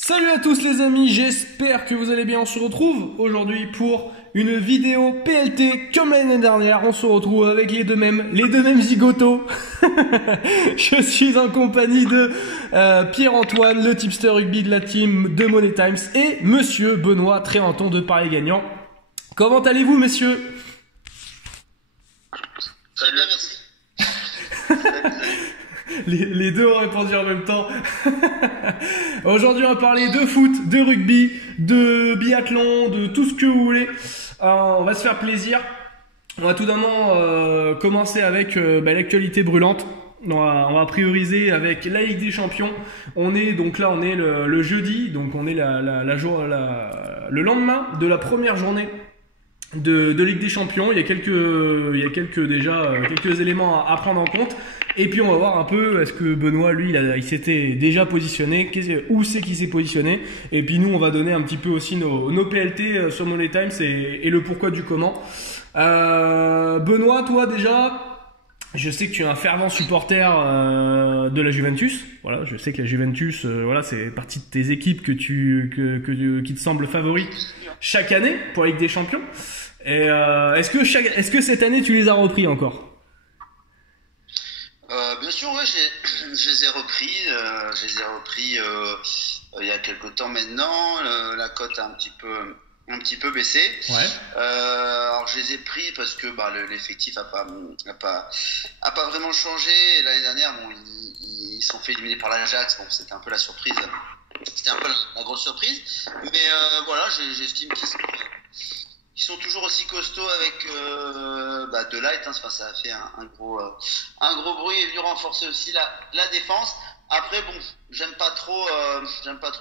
Salut à tous les amis, j'espère que vous allez bien. On se retrouve aujourd'hui pour une vidéo PLT comme l'année dernière. On se retrouve avec les deux mêmes zigotos. Je suis en compagnie de Pierre-Antoine, le tipster rugby de la team de Money Times, et Monsieur Benoît Tréanton de Paris Gagnant. Comment allez-vous, messieurs? Très bien, merci. Les deux ont répondu en même temps. Aujourd'hui, on va parler de foot, de rugby, de biathlon, de tout ce que vous voulez. On va se faire plaisir. On va tout d'abord commencer avec l'actualité brûlante. On va prioriser avec la Ligue des Champions. On est le jeudi, donc on est le lendemain de la première journée de Ligue des Champions. Il y a quelques éléments à prendre en compte. Et puis on va voir un peu, est-ce que Benoît, lui, il s'était déjà positionné, où c'est qu'il s'est positionné. Et puis nous, on va donner un petit peu aussi nos PLT sur Money Times et le pourquoi du comment. Benoît, toi déjà, je sais que tu es un fervent supporter de la Juventus. Voilà, je sais que la Juventus, c'est partie de tes équipes qui te semblent favorites chaque année pour la Ligue des Champions. Et est-ce que cette année tu les as repris encore? Bien sûr, ouais, je les ai repris. Il y a quelque temps maintenant. La cote a un petit peu baissé. Ouais. Alors je les ai pris parce que l'effectif a pas vraiment changé. Et l'année dernière, ils sont fait éliminer par l'Ajax. Bon, c'était un peu la surprise. C'était un peu la grosse surprise. Mais j'estime qu'ils sont toujours aussi costauds avec De Ligt. Enfin, ça a fait un gros bruit et venu renforcer aussi la défense. Après, bon, j'aime pas trop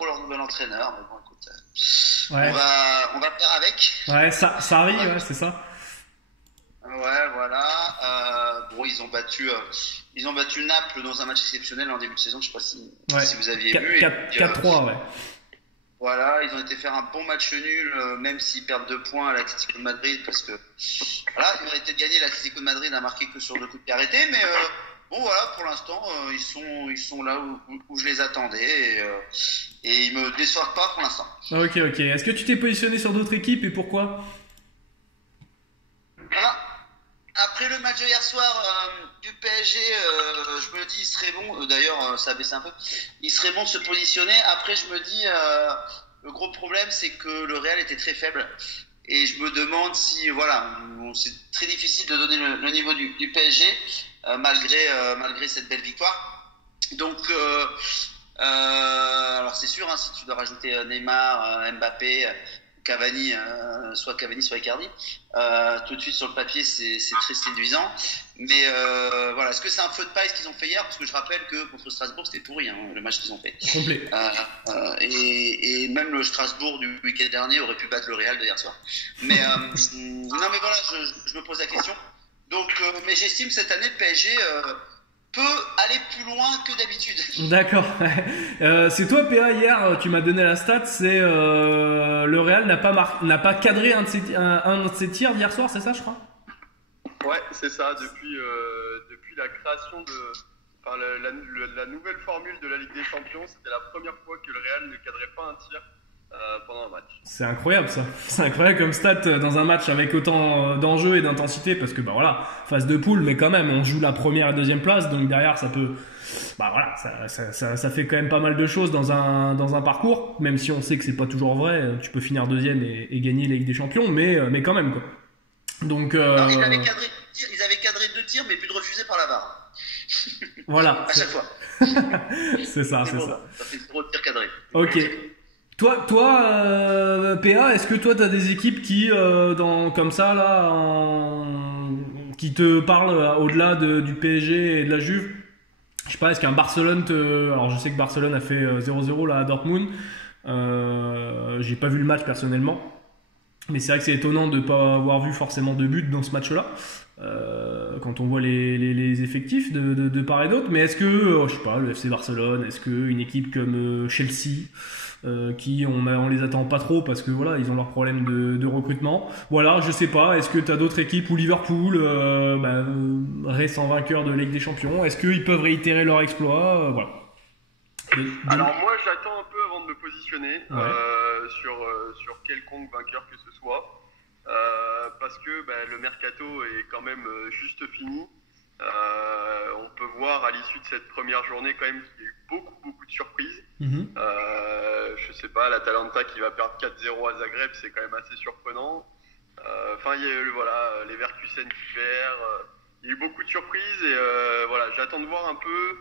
leur nouvel entraîneur. Mais bon, écoute, ouais. on va faire avec. Ouais, ça arrive, ouais, c'est ça. Ouais, voilà. Ils ont battu Naples dans un match exceptionnel en début de saison. Je sais pas si vous aviez vu. 4-3, ouais. Voilà, ils ont été faire un bon match nul, même s'ils perdent 2 points à l'Atlético de Madrid, parce que voilà, ils méritaient de gagner. L'Atlético de Madrid n'a marqué que sur 2 coups de pied arrêtés, mais bon voilà, pour l'instant, ils sont là où je les attendais, et ils me déçoivent pas pour l'instant. Ok. Est-ce que tu t'es positionné sur d'autres équipes et pourquoi? Voilà. Après le match de hier soir du PSG, je me dis il serait bon, d'ailleurs ça a baissé un peu, il serait bon de se positionner. Après je me dis, le gros problème c'est que le Real était très faible. Et je me demande si, c'est très difficile de donner le niveau du PSG, malgré cette belle victoire. Donc, alors c'est sûr, si tu dois rajouter Neymar, Mbappé, Cavani, soit Icardi, tout de suite sur le papier c'est très séduisant. Mais est-ce que c'est un feu de paille ce qu'ils ont fait hier? Parce que je rappelle que contre Strasbourg c'était pourri, le match qu'ils ont fait. Complet. Et même le Strasbourg du week-end dernier aurait pu battre le Real de hier soir. Mais non, mais voilà, je me pose la question. Donc, mais j'estime cette année le PSG peut aller plus loin que d'habitude. D'accord. C'est toi, PA, hier, tu m'as donné la stat, c'est le Real n'a pas cadré un de ses tirs d'hier soir, c'est ça, je crois? Ouais, c'est ça. Depuis la création la nouvelle formule de la Ligue des Champions, c'était la première fois que le Real ne cadrait pas un tir pendant un match. C'est incroyable ça. C'est incroyable comme stat dans un match avec autant d'enjeux et d'intensité, parce que phase de poule, mais quand même on joue la première et deuxième place, donc derrière ça peut, ça fait quand même pas mal de choses dans un parcours, même si on sait que c'est pas toujours vrai. Tu peux finir deuxième et gagner la Ligue des Champions, mais quand même quoi. Donc alors, ils avaient cadré 2 tirs, mais plus de refusés par la VAR. Voilà. À chaque fois. C'est ça. Ça fait 0 tirs cadrés. Ok. Toi, PA, est-ce que toi t'as des équipes qui, comme ça là, qui te parlent au-delà du PSG et de la Juve? Je sais pas, est-ce qu'un Barcelone alors je sais que Barcelone a fait 0-0 là à Dortmund. J'ai pas vu le match personnellement, mais c'est vrai que c'est étonnant de pas avoir vu forcément de but dans ce match-là. Quand on voit les effectifs de part et d'autre. Mais est-ce que, je sais pas, le FC Barcelone, est-ce qu'une équipe comme Chelsea, qui on les attend pas trop parce que voilà, ils ont leurs problèmes de recrutement. Voilà, je sais pas, est-ce que tu as d'autres équipes, ou Liverpool, récent vainqueur de Ligue des Champions, est-ce qu'ils peuvent réitérer leur exploit? Voilà. Alors moi j'attends un peu avant de me positionner sur quelconque vainqueur que ce soit. Parce que le mercato est quand même juste fini. On peut voir à l'issue de cette première journée quand même qu'il y a eu beaucoup de surprises. Je sais pas, l'Atalanta qui va perdre 4-0 à Zagreb, c'est quand même assez surprenant. Il y a eu Leverkusen qui perd. Il y a eu beaucoup de surprises et j'attends de voir un peu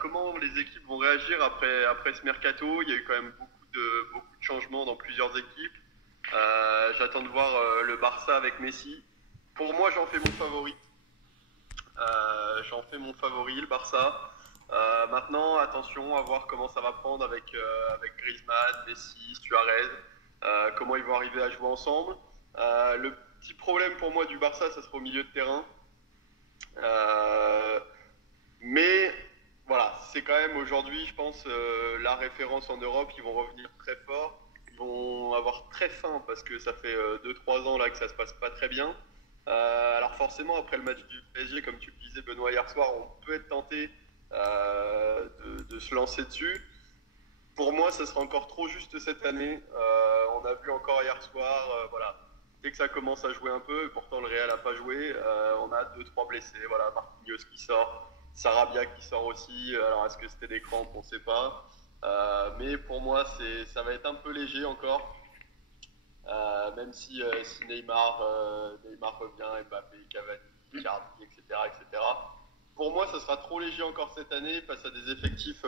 comment les équipes vont réagir après ce mercato. Il y a eu quand même beaucoup de changements dans plusieurs équipes. J'attends de voir le Barça avec Messi. Pour moi, j'en fais mon favori. Le Barça. Maintenant, attention à voir comment ça va prendre avec Griezmann, Messi, Suarez, comment ils vont arriver à jouer ensemble. Le petit problème pour moi du Barça, ça sera au milieu de terrain. Mais voilà, c'est quand même aujourd'hui, je pense, la référence en Europe. Ils vont revenir très fort. Ils vont avoir très faim parce que ça fait 2-3 ans là que ça se passe pas très bien. Alors forcément, après le match du PSG, comme tu le disais Benoît hier soir, on peut être tenté de se lancer dessus. Pour moi, ça sera encore trop juste cette année. On a vu encore hier soir, dès que ça commence à jouer un peu, et pourtant le Real n'a pas joué, on a 2-3 blessés. Voilà, Marquinhos qui sort, Sarabia qui sort aussi. Alors est-ce que c'était des crampes? On ne sait pas. Mais pour moi, ça va être un peu léger encore. Même si Neymar revient, Mbappé, Cavani, Icardi, etc. Pour moi, ça sera trop léger encore cette année face à des effectifs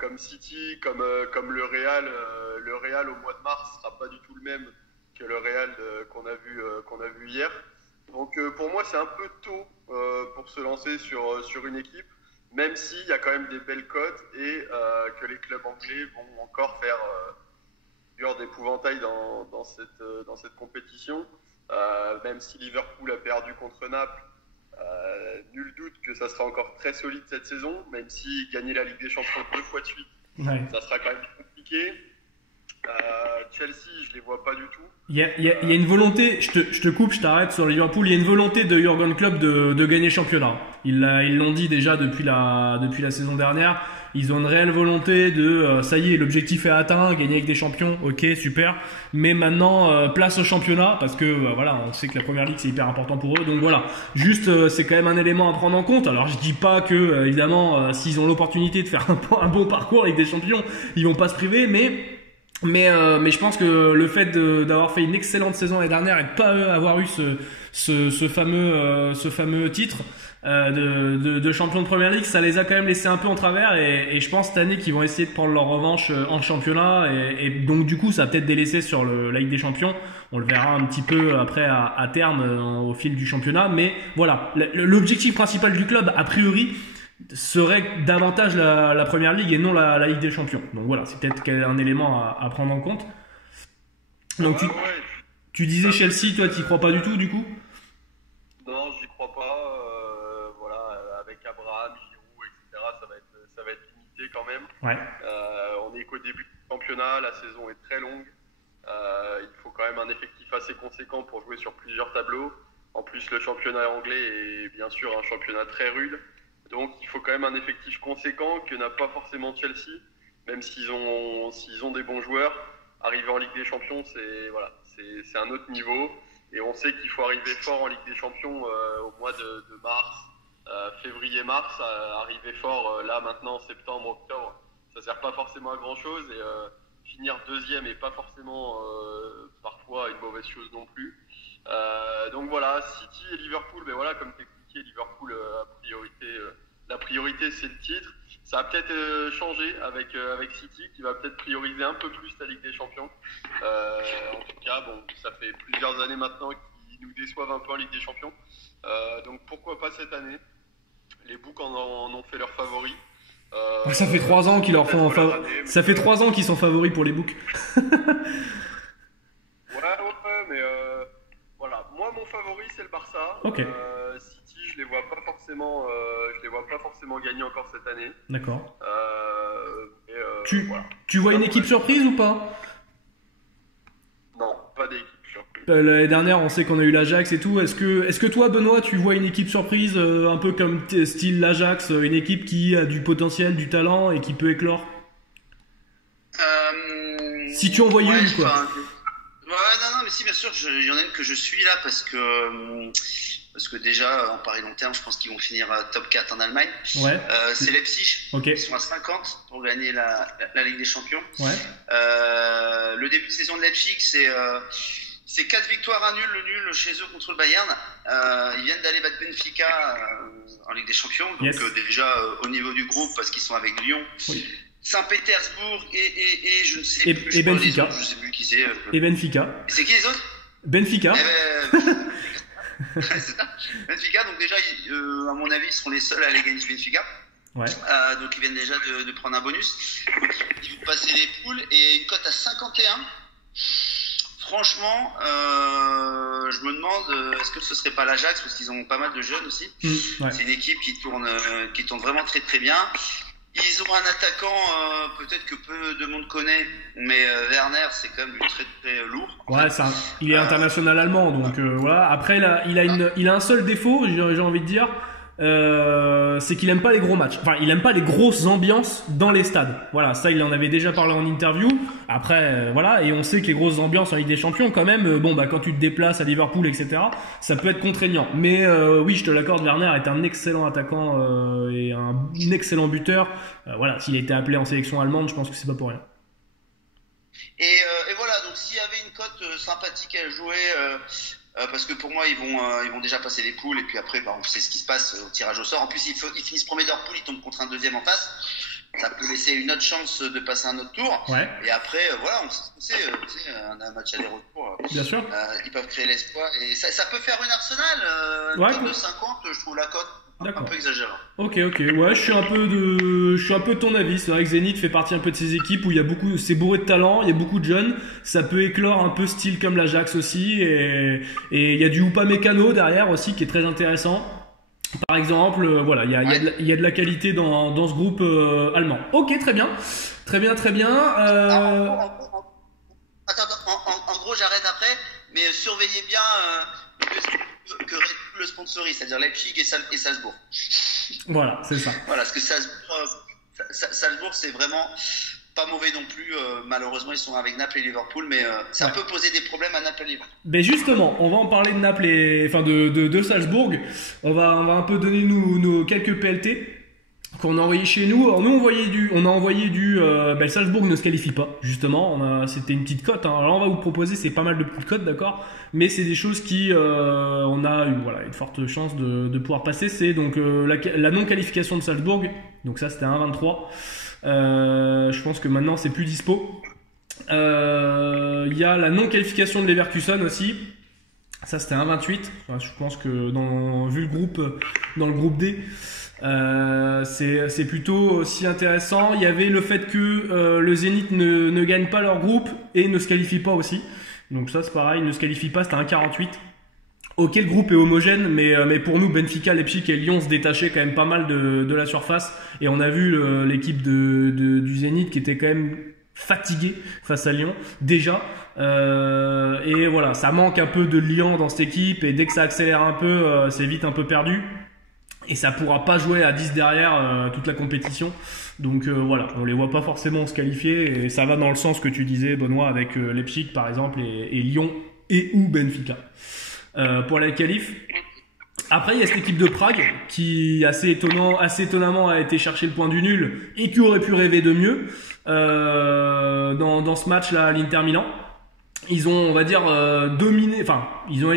comme City, comme le Real. Le Real au mois de mars ne sera pas du tout le même que le Real qu'on a vu hier. Donc pour moi, c'est un peu tôt pour se lancer sur une équipe, même s'il y a quand même des belles cotes et que les clubs anglais vont encore faire d'épouvantail dans cette compétition. Même si Liverpool a perdu contre Naples, nul doute que ça sera encore très solide cette saison, même si gagner la Ligue des Champions 2 fois de suite, ça sera quand même compliqué. Chelsea, je les vois pas du tout. Il y a une volonté, je te coupe, je t'arrête sur Liverpool, il y a une volonté de Jürgen Klopp de gagner le championnat. Ils l'ont dit déjà depuis la saison dernière. Ils ont une réelle volonté de, ça y est, l'objectif est atteint, gagner avec des champions, ok, super. Mais maintenant, place au championnat, parce que on sait que la première ligue c'est hyper important pour eux. Donc voilà, juste c'est quand même un élément à prendre en compte. Alors je dis pas que évidemment, s'ils ont l'opportunité de faire un bon parcours avec des champions, ils vont pas se priver, mais je pense que le fait d'avoir fait une excellente saison l'année dernière et de pas avoir eu ce fameux titre de champion de première ligue, ça les a quand même laissés un peu en travers et je pense cette année qu'ils vont essayer de prendre leur revanche en championnat et donc du coup ça va peut-être délaisser sur la Ligue des Champions. On le verra un petit peu après à terme au fil du championnat, mais voilà, l'objectif principal du club a priori serait davantage la première ligue et non la Ligue des Champions. Donc voilà, c'est peut-être un élément à prendre en compte. Donc tu disais Chelsea, toi tu y crois pas du tout du coup? Non, j'y crois pas. Avec Abraham, Giroud, etc. Ça va être limité quand même. Ouais. On est qu'au début du championnat, la saison est très longue. Il faut quand même un effectif assez conséquent pour jouer sur plusieurs tableaux. En plus, le championnat anglais est bien sûr un championnat très rude. Donc il faut quand même un effectif conséquent que n'a pas forcément Chelsea, même s'ils ont des bons joueurs. Arriver en Ligue des Champions, c'est un autre niveau. Et on sait qu'il faut arriver fort en Ligue des Champions au mois de mars, février-mars. Arriver fort là maintenant, septembre, octobre, ça sert pas forcément à grand chose. Et finir deuxième est pas forcément parfois une mauvaise chose non plus. Donc voilà, City et Liverpool, mais voilà, comme t'expliquais, Liverpool la priorité c'est le titre. Ça va peut-être changer avec City qui va peut-être prioriser un peu plus la Ligue des Champions. En tout cas, bon, ça fait plusieurs années maintenant qu'ils nous déçoivent un peu en Ligue des Champions. Donc pourquoi pas cette année? Les books en ont fait leurs favoris. Ça fait 3 ans qu'ils leur font ça fait 3 ans qu'ils sont favoris pour les books. Ouais, mais voilà. Moi, mon favori c'est le Barça. Ok. City, je les vois pas forcément gagner encore cette année. D'accord. Voilà. Tu vois une équipe surprise ou pas? Non, pas d'équipe surprise. L'année dernière, on sait qu'on a eu l'Ajax et tout. Est-ce que toi, Benoît, tu vois une équipe surprise, un peu comme style l'Ajax, une équipe qui a du potentiel, du talent et qui peut éclore? Si tu envoyais une, quoi. Non, mais si, bien sûr, il y en a une que je suis là parce que déjà, en pari long terme, je pense qu'ils vont finir top 4 en Allemagne. Ouais. C'est Leipzig. Okay. Ils sont à 50 pour gagner la Ligue des Champions. Ouais. Le début de saison de Leipzig, c'est 4 victoires, 1 nul, le nul chez eux contre le Bayern. Ils viennent d'aller battre Benfica en Ligue des Champions. Donc déjà au niveau du groupe, parce qu'ils sont avec Lyon. Oui. Saint-Pétersbourg et je ne sais plus. Et Benfica. Je ne sais plus qui c'est. Et Benfica. Et c'est qui les autres? Benfica. C'est ça. Benfica, donc déjà, à mon avis, ils seront les seuls à aller gagner Benfica. Ouais. Donc ils viennent déjà de prendre un bonus. Donc, ils vont passer les poules et une cote à 51. Franchement, je me demande est-ce que ce serait pas l'Ajax parce qu'ils ont pas mal de jeunes aussi. Ouais. C'est une équipe qui tourne vraiment très très bien. Ils ont un attaquant peut-être que peu de monde connaît, mais Werner c'est quand même très très lourd. Ouais, il est international allemand, donc voilà. Après il a un seul défaut, j'ai envie de dire, c'est qu'il aime pas les gros matchs. Enfin, il aime pas les grosses ambiances dans les stades. Voilà, ça il en avait déjà parlé en interview. Après, voilà, et on sait que les grosses ambiances en Ligue des Champions, quand même, quand tu te déplaces à Liverpool, etc., ça peut être contraignant. Mais oui, je te l'accorde, Werner est un excellent attaquant et un excellent buteur. Voilà, s'il a été appelé en sélection allemande, je pense que c'est pas pour rien. Et voilà, donc s'il y avait une cote sympathique à jouer. Parce que pour moi ils vont déjà passer les poules et puis après on sait ce qui se passe au tirage au sort. En plus ils finissent premier de leur poule, ils tombent contre un deuxième en face, ça peut laisser une autre chance de passer un autre tour. Ouais. Et après voilà, on sait un match aller-retour, bien sûr, ils peuvent créer l'espoir et ça peut faire une Arsenal, une cote de 50, je trouve la cote un peu exagérée. Ok, ouais, je suis un peu de ton avis. C'est vrai que Zénith fait partie un peu de ces équipes où c'est bourré de talent, il y a beaucoup de jeunes, ça peut éclore un peu style comme l'Ajax aussi, et il y a du Upamecano derrière aussi qui est très intéressant. Par exemple, voilà, il y a de la qualité dans ce groupe allemand. Ok, très bien. En gros, j'arrête après, mais surveillez bien que Red Bull le sponsorise, c'est-à-dire Leipzig et Salzbourg. Voilà, c'est ça. Voilà, parce que Salzbourg, c'est vraiment pas mauvais non plus. Malheureusement, ils sont avec Naples et Liverpool, mais ça peut poser des problèmes à Naples et Liverpool. Mais justement, on va en parler de Naples de Salzbourg. On va un peu donner nos quelques PLT qu'on a envoyé chez nous. Alors nous on a envoyé du Salzbourg ne se qualifie pas, justement. C'était une petite cote, hein. Alors on va vous proposer, c'est pas mal de petites cotes, d'accord, mais c'est des choses qui on a une forte chance de pouvoir passer. C'est donc la non qualification de Salzbourg, donc ça c'était un 1,23. Je pense que maintenant c'est plus dispo. Il y a la non qualification de Leverkusen aussi, ça c'était un 1,28. Enfin, je pense que vu le groupe, dans le groupe D, c'est plutôt aussi intéressant. Il y avait le fait que le Zénith ne gagne pas leur groupe et ne se qualifie pas aussi, donc ça c'est pareil, ne se qualifie pas, c'était un 1,48. Ok, le groupe est homogène, mais pour nous, Benfica, Leipzig et Lyon se détachaient quand même pas mal de la surface, et on a vu l'équipe du Zénith qui était quand même fatiguée face à Lyon déjà, et voilà, ça manque un peu de liant dans cette équipe, et dès que ça accélère un peu, c'est vite un peu perdu. Et ça pourra pas jouer à 10 derrière toute la compétition. Donc voilà, on les voit pas forcément se qualifier. Et ça va dans le sens que tu disais, Benoît, avec Leipzig par exemple et Lyon et ou Benfica. Pour la qualif. Après, il y a cette équipe de Prague qui, assez étonnamment, a été chercher le point du nul et qui aurait pu rêver de mieux dans ce match-là à l'Inter Milan. Ils ont, on va dire, dominé, enfin, ils ont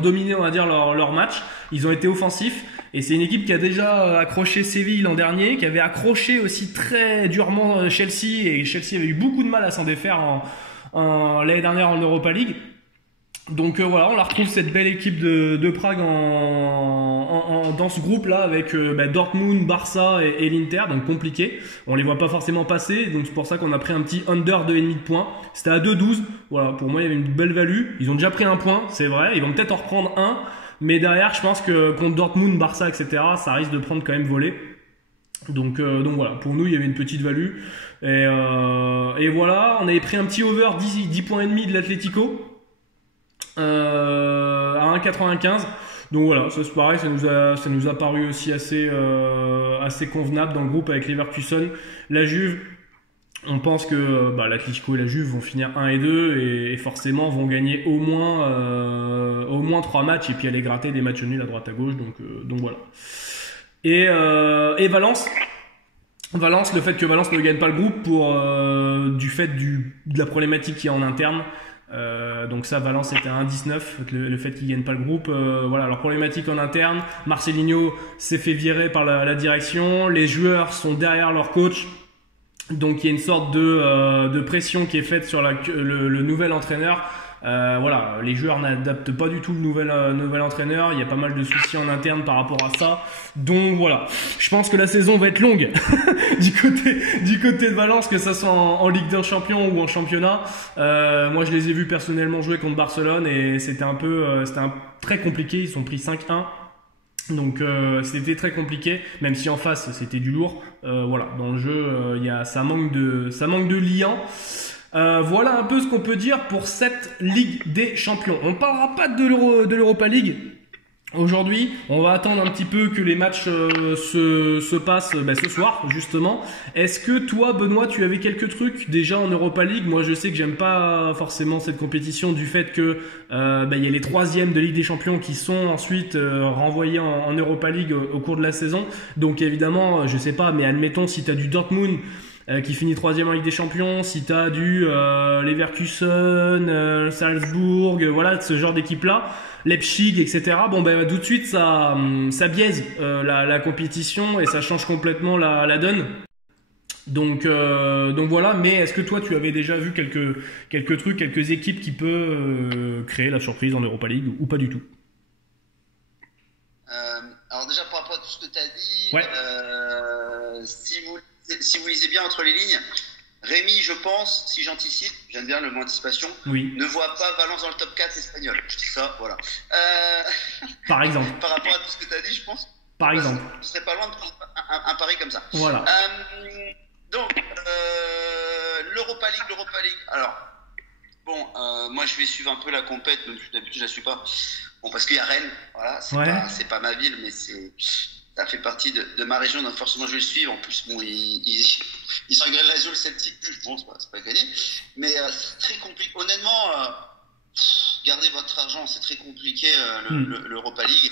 dominé, on va dire, leur match. Ils ont été offensifs. Et c'est une équipe qui a déjà accroché Séville l'an dernier, qui avait accroché aussi très durement Chelsea. Et Chelsea avait eu beaucoup de mal à s'en défaire l'année dernière en Europa League. Donc voilà, on la retrouve, cette belle équipe de Prague dans ce groupe-là avec Dortmund, Barça et l'Inter, donc compliqué. On les voit pas forcément passer, donc c'est pour ça qu'on a pris un petit under 2,5 de points. C'était à 2,12. Voilà, pour moi il y avait une belle value. Ils ont déjà pris un point, c'est vrai. Ils vont peut-être en reprendre un, mais derrière, je pense que contre Dortmund, Barça, etc., ça risque de prendre quand même volée. Donc voilà, pour nous il y avait une petite value. Et voilà, on avait pris un petit over 10 points et demi de l'Atlético. À 1,95. Donc voilà, ça c'est pareil, ça nous a paru aussi assez convenable dans le groupe avec Leverkusen, la Juve, On pense que l'Atlético et la Juve vont finir 1 et 2 et forcément vont gagner au moins 3 matchs et puis aller gratter des matchs nuls à droite à gauche. Donc voilà. Et Valence, le fait que Valence ne gagne pas le groupe du fait de la problématique qu'il y a en interne. Donc ça, Valence était à 1,19, le fait qu'ils gagnent pas le groupe. Voilà, leur problématique en interne. Marcelinho s'est fait virer par la direction. Les joueurs sont derrière leur coach. Donc il y a une sorte de pression qui est faite sur le nouvel entraîneur. Voilà, les joueurs n'adaptent pas du tout le nouvel entraîneur. Il y a pas mal de soucis en interne par rapport à ça. Donc voilà, je pense que la saison va être longue du côté de Valence, que ça soit en Ligue des Champions ou en championnat. Moi, je les ai vus personnellement jouer contre Barcelone et c'était très compliqué. Ils sont pris 5-1. Donc c'était très compliqué, même si en face c'était du lourd. Voilà, dans le jeu, ça manque de liant. Voilà un peu ce qu'on peut dire pour cette Ligue des Champions. On ne parlera pas de l'Europa League aujourd'hui. On va attendre un petit peu que les matchs se passent ce soir, justement. Est-ce que toi, Benoît, tu avais quelques trucs déjà en Europa League? Moi, je sais que j'aime pas forcément cette compétition du fait que y a les troisièmes de Ligue des Champions qui sont ensuite renvoyés en Europa League au cours de la saison. Donc évidemment, je sais pas, mais admettons si tu as du Dortmund qui finit troisième en Ligue des Champions, si tu as du Leverkusen, Salzbourg, voilà, ce genre d'équipe-là, Leipzig, etc. Tout de suite, ça biaise la compétition et ça change complètement la donne. Donc voilà, mais est-ce que toi, tu avais déjà vu quelques trucs, quelques équipes qui peuvent créer la surprise en Europa League ou pas du tout? Alors déjà, par rapport à tout ce que tu as dit, ouais. Si vous lisez bien entre les lignes, Rémi, je pense, si j'anticipe, j'aime bien le mot anticipation, oui. Ne voit pas Valence dans le top 4 espagnol. Je dis ça, voilà. Par exemple. Par rapport à tout ce que tu as dit, je pense. Par exemple. Je serais pas loin de prendre un pari comme ça. Voilà. Donc, l'Europa League. Alors, bon, moi je vais suivre un peu la compète, même si d'habitude je la suis pas. Bon, parce qu'il y a Rennes, voilà, c'est pas ma ville, mais ça fait partie de ma région, donc forcément je vais le suivre. En plus, bon, ils sont avec la Lazio le septième, bon, c'est pas gagné. Mais c'est très compliqué. Honnêtement, gardez votre argent, c'est très compliqué l'Europa League.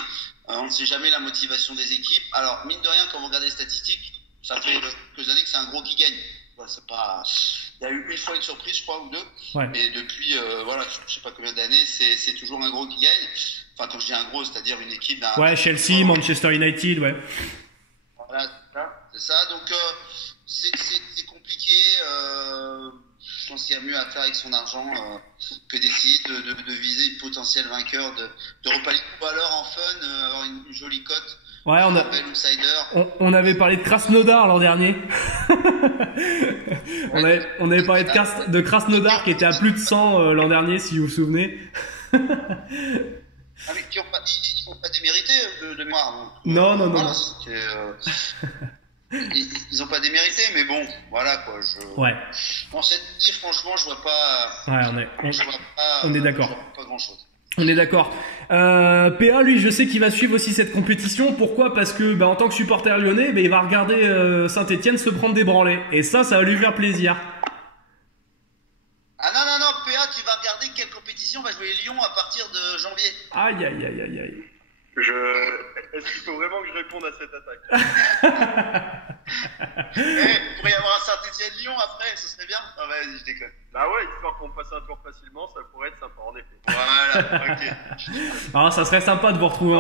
On ne sait jamais la motivation des équipes. Alors, mine de rien, quand vous regardez les statistiques, ça fait quelques années que c'est un gros qui gagne. Voilà, il y a eu une fois une surprise, je crois, ou deux. Ouais. Mais depuis, je sais pas combien d'années, c'est toujours un gros qui gagne. Enfin, quand je dis un gros, c'est-à-dire une équipe d'un. Ouais, Chelsea, Manchester United, ouais. Voilà, c'est ça. Donc, c'est compliqué. Je pense qu'il y a mieux à faire avec son argent que d'essayer de viser une potentielle vainqueur d'Europa League. Ou alors, en fun, avoir une jolie cote. Ouais, on avait parlé de Krasnodar l'an dernier. on avait parlé de Krasnodar qui était à plus de 100 l'an dernier, si vous vous souvenez. Ah, mais ils n'ont pas démérité de mémoire. Non. Ils n'ont pas démérité, mais bon, voilà quoi. Ouais. Bon, cette année, franchement, je vois pas. Ouais, on est d'accord. Je vois pas grand chose. On est d'accord. PA, lui, je sais qu'il va suivre aussi cette compétition. Pourquoi? Parce que, en tant que supporter lyonnais, il va regarder Saint-Etienne se prendre des branlées. Et ça va lui faire plaisir. Ah non, PA, tu vas regarder quelle compétition va jouer Lyon à partir de janvier. Aïe. Est-ce qu'il faut vraiment que je réponde à cette attaque? Il pourrait y avoir un Saint-Etienne-Lyon après, ce serait bien. Ah vas-y, je déconne. Bah ouais, histoire qu'on passe un tour facilement, ça pourrait être sympa en effet. Voilà, ok. Alors, ça serait sympa de vous retrouver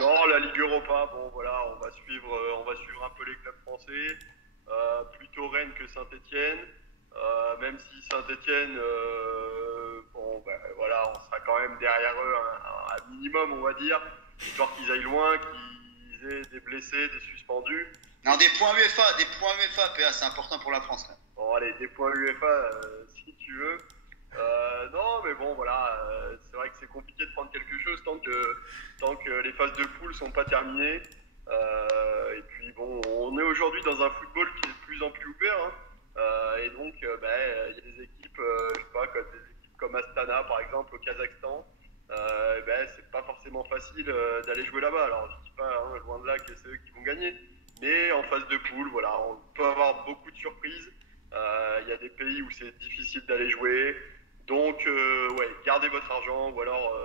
Non, la Ligue Europa, bon voilà, on va suivre un peu les clubs français. Plutôt Rennes que Saint-Etienne. Même si Saint-Etienne, voilà, on sera quand même derrière eux un minimum, on va dire, histoire qu'ils aillent loin, qu'ils aient des blessés, des suspendus. Non, des points UEFA, PA, c'est important pour la France. Là. Bon, allez, des points UEFA, si tu veux. Non, mais bon, voilà, c'est vrai que c'est compliqué de prendre quelque chose tant que les phases de poule sont pas terminées. Et puis bon, on est aujourd'hui dans un football qui est de plus en plus ouvert, hein. Et donc il y a des équipes, je sais pas, des équipes comme Astana par exemple au Kazakhstan, c'est pas forcément facile d'aller jouer là-bas. Alors je dis pas loin de là que c'est eux qui vont gagner, Mais en phase de poule, voilà, on peut avoir beaucoup de surprises. Il y a des pays où c'est difficile d'aller jouer. Donc, ouais, gardez votre argent ou alors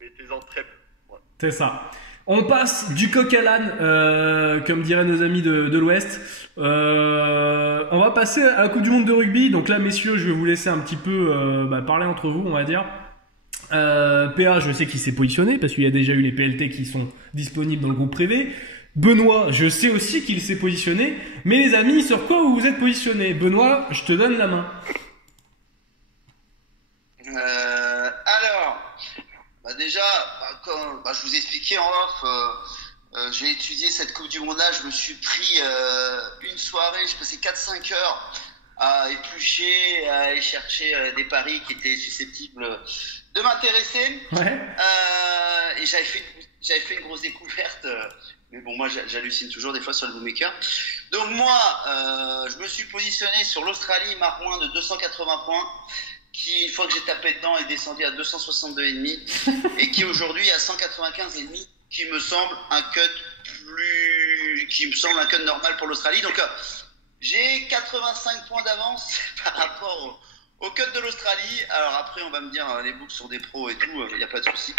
mettez-en très peu. Voilà. C'est ça. On passe du coq à l'âne, comme diraient nos amis de l'Ouest. On va passer à la Coupe du Monde de rugby. Donc là, messieurs, je vais vous laisser un petit peu parler entre vous, on va dire. PA, je sais qu'il s'est positionné parce qu'il y a déjà eu les PLT qui sont disponibles dans le groupe privé. Benoît, je sais aussi qu'il s'est positionné. Mais les amis, sur quoi vous vous êtes positionnés? Benoît, je te donne la main. Alors, déjà, comme je vous ai expliqué en off, j'ai étudié cette Coupe du Monde là. Je me suis pris une soirée, j'ai passé 4-5 heures à éplucher, à aller chercher des paris qui étaient susceptibles de m'intéresser. Ouais. Et j'avais fait une grosse découverte. Mais bon, moi, j'hallucine toujours des fois sur le bookmaker. Donc moi, je me suis positionné sur l'Australie, marque moins de 280 points, qui, une fois que j'ai tapé dedans, est descendu à 262,5 et qui aujourd'hui est à 195,5, qui me semble un cut normal pour l'Australie. Donc j'ai 85 points d'avance par rapport au cut de l'Australie. Alors après, on va me dire les books sur des pros et tout, il n'y a pas de souci.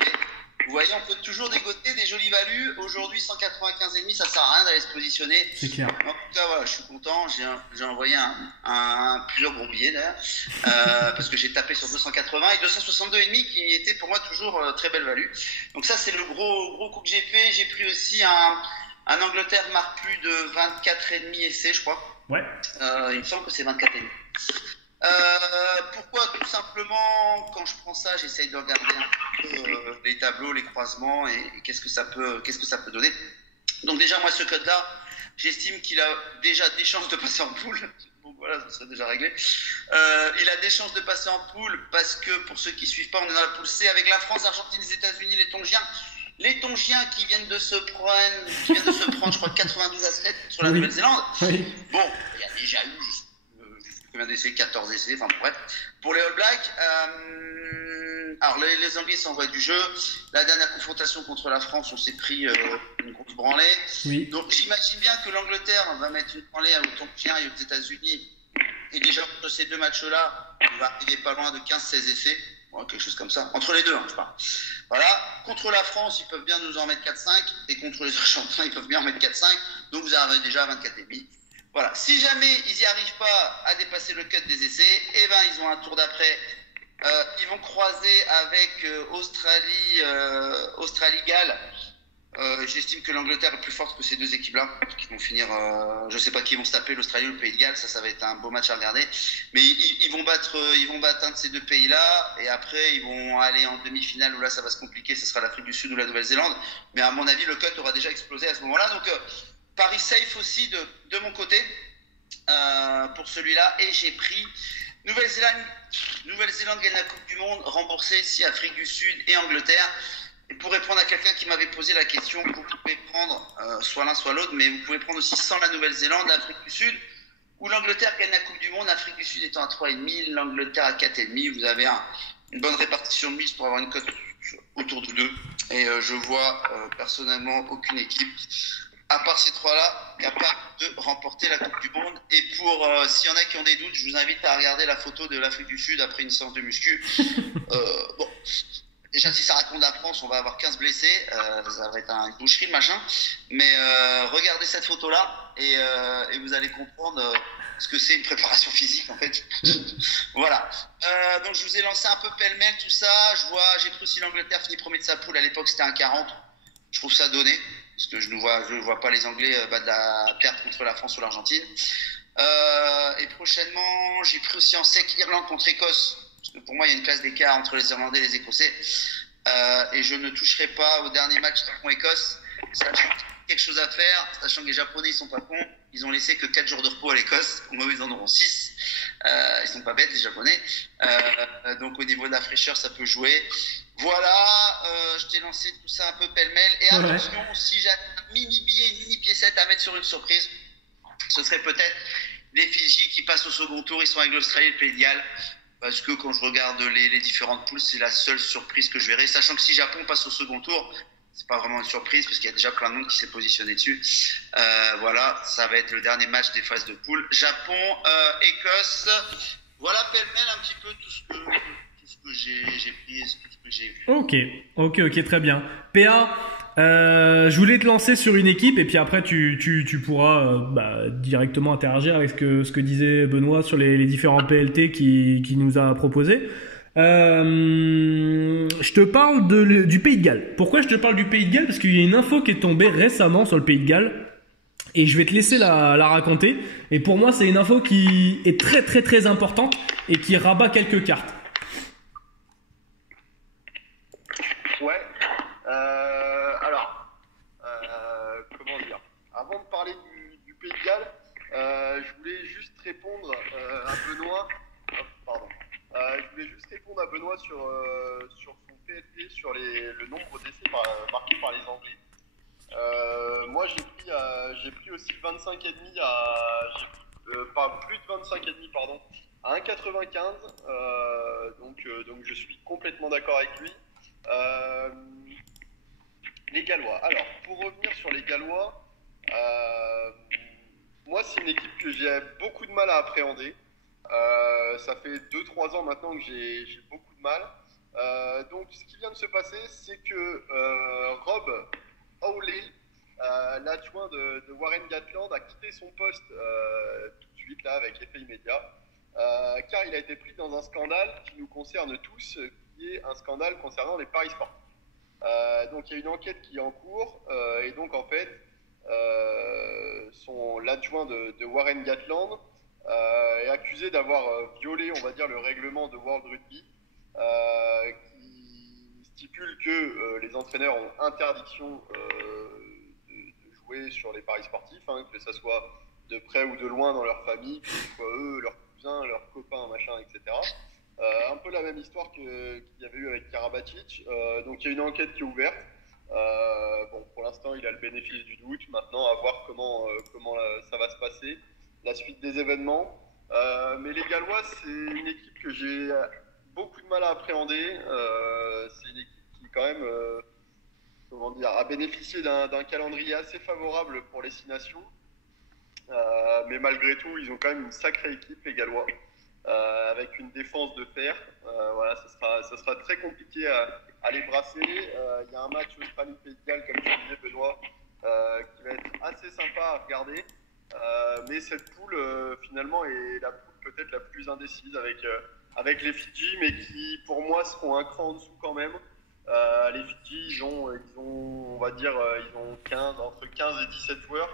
Vous voyez, on peut toujours dégoter des jolies values. Aujourd'hui, 195,5, ça sert à rien d'aller se positionner. C'est clair. En tout cas, voilà, je suis content. J'ai envoyé plusieurs bons billets d'ailleurs, parce que j'ai tapé sur 280 et 262,5 qui était pour moi toujours très belle value. Donc ça, c'est le gros coup que j'ai fait. J'ai pris aussi un Angleterre marque plus de 24,5 essais, je crois. Ouais. Il me semble que c'est 24,5. Pourquoi? Tout simplement, quand je prends ça, j'essaye de regarder un peu les tableaux, les croisements et qu'est-ce que ça peut donner. Donc déjà, moi, ce code-là, j'estime qu'il a déjà des chances de passer en poule. Donc voilà, ça serait déjà réglé. Il a des chances de passer en poule parce que, pour ceux qui suivent pas, on est dans la poule C avec la France, l'Argentine, les États-Unis, les Tongiens. Les Tongiens qui viennent de se prendre, je crois, 92 à 7 sur la Nouvelle-Zélande. Oui. Bon, il y a déjà eu combien d'essais? 14 essais, enfin bref. Pour les All Blacks, alors les Anglais s'envoient du jeu. La dernière confrontation contre la France, on s'est pris une grosse branlée. Oui. Donc j'imagine bien que l'Angleterre va mettre une branlée aux Tongiens et aux États-Unis. Et déjà, entre ces deux matchs-là, on va arriver pas loin de 15-16 essais. Bon, quelque chose comme ça. Entre les deux, je parle. Voilà. Contre la France, ils peuvent bien nous en mettre 4-5. Et contre les Argentins, ils peuvent bien en mettre 4-5. Donc vous arrivez déjà à 24,5. Voilà. Si jamais ils n'y arrivent pas à dépasser le cut des essais, eh ben ils ont un tour d'après. Ils vont croiser avec Australie-Galles. J'estime que l'Angleterre est plus forte que ces deux équipes-là, qui vont finir. Je sais pas qui vont se taper, l'Australie ou le Pays de Galles. Ça va être un beau match à regarder. Mais ils vont battre un de ces deux pays-là, et après ils vont aller en demi-finale où là ça va se compliquer. Ce sera l'Afrique du Sud ou la Nouvelle-Zélande. Mais à mon avis, le cut aura déjà explosé à ce moment-là. Donc Paris safe aussi de mon côté pour celui-là. Et j'ai pris Nouvelle-Zélande gagne la Coupe du Monde, remboursé si Afrique du Sud et Angleterre. Et pour répondre à quelqu'un qui m'avait posé la question, vous pouvez prendre soit l'un soit l'autre, mais vous pouvez prendre aussi sans la Nouvelle-Zélande, l'Afrique du Sud, ou l'Angleterre gagne la Coupe du Monde, l'Afrique du Sud étant à 3,5, l'Angleterre à 4,5. Vous avez une bonne répartition de mise pour avoir une cote autour de 2. Et je vois personnellement aucune équipe, à part ces trois-là, capable de remporter la Coupe du Monde. Et pour s'il y en a qui ont des doutes, je vous invite à regarder la photo de l'Afrique du Sud après une séance de muscu. Bon, déjà si ça raconte la France, on va avoir 15 blessés, ça va être une boucherie le machin. Mais regardez cette photo-là et vous allez comprendre ce que c'est une préparation physique en fait. Voilà. Donc je vous ai lancé un peu pêle-mêle tout ça. J'ai pris aussi l'Angleterre finit premier de sa poule. À l'époque c'était un 40. Je trouve ça donné. Parce que je ne vois pas les Anglais perdre contre la France ou l'Argentine. Et prochainement, j'ai pris aussi en sec Irlande contre Écosse. Parce que pour moi, il y a une classe d'écart entre les Irlandais et les Écossais. Et je ne toucherai pas au dernier match Japon-Écosse. Sachant qu'il y a quelque chose à faire, sachant que les Japonais, ils sont pas cons. Ils ont laissé que 4 jours de repos à l'Écosse. Au moins, ils en auront 6. Ils sont pas bêtes, les Japonais. Donc, au niveau de la fraîcheur, ça peut jouer. Voilà, je t'ai lancé tout ça un peu pêle-mêle. Et attention, si j'ai un mini billet, une mini piécette à mettre sur une surprise, ce serait peut-être les Fidji qui passent au second tour. Ils sont avec l'Australie et le Pays de Galles. Parce que quand je regarde les différentes poules, c'est la seule surprise que je verrai. Sachant que si Japon passe au second tour, c'est pas vraiment une surprise parce qu'il y a déjà plein de monde qui s'est positionné dessus. Voilà, ça va être le dernier match des phases de poule. Japon, Écosse. Voilà pêle-mêle un petit peu tout ce que j'ai pris, tout ce que j'ai vu. Ok, très bien. PA, je voulais te lancer sur une équipe et puis après tu pourras directement interagir avec ce que disait Benoît sur les différents PLT qu'il nous a proposé. Je te parle du Pays de Galles. Pourquoi je te parle du Pays de Galles? Parce qu'il y a une info qui est tombée récemment sur le Pays de Galles et je vais te laisser la raconter. Et pour moi, c'est une info qui est très très très importante et qui rabat quelques cartes. Ouais. Comment dire? Avant de parler du Pays de Galles, je voulais juste répondre à Benoît. Pardon. Je voulais juste répondre à Benoît sur son PLT, sur le nombre d'essais marqués par les Anglais. Moi, j'ai pris aussi 25,5 plus de 25,5 pardon, à 1,95. Donc je suis complètement d'accord avec lui. Les Gallois. Alors, pour revenir sur les Gallois, moi, c'est une équipe que j'ai beaucoup de mal à appréhender. Ça fait 2-3 ans maintenant que j'ai beaucoup de mal. Donc, ce qui vient de se passer, c'est que Rob Howley, l'adjoint de Warren Gatland, a quitté son poste tout de suite, là, avec effet immédiat, car il a été pris dans un scandale qui nous concerne tous, qui est un scandale concernant les paris sportifs. Donc il y a une enquête qui est en cours et donc en fait l'adjoint de Warren Gatland est accusé d'avoir violé, on va dire, le règlement de World Rugby qui stipule que les entraîneurs ont interdiction de jouer sur les paris sportifs, hein, que ce soit de près ou de loin dans leur famille, que ce soit eux, leurs cousins, leurs copains, machin, etc. Un peu la même histoire qu'il y avait eu avec Karabatic. Donc il y a une enquête qui est ouverte. Bon, pour l'instant, il a le bénéfice du doute. Maintenant, à voir comment ça va se passer, la suite des événements. Mais les Gallois, c'est une équipe que j'ai beaucoup de mal à appréhender. C'est une équipe qui, quand même, a bénéficié d'un calendrier assez favorable pour les 6 nations. Mais malgré tout, ils ont quand même une sacrée équipe, les Gallois. Avec une défense de fer. Voilà, ça sera très compliqué à les brasser. Il y a un match Australie-Pays de Galles, comme tu disais, Benoît, qui va être assez sympa à regarder. Mais cette poule, finalement, est la poule peut-être la plus indécise avec les Fidji, mais qui, pour moi, seront un cran en dessous quand même. Les Fidji, ils ont, on va dire, ils ont entre 15 et 17 joueurs.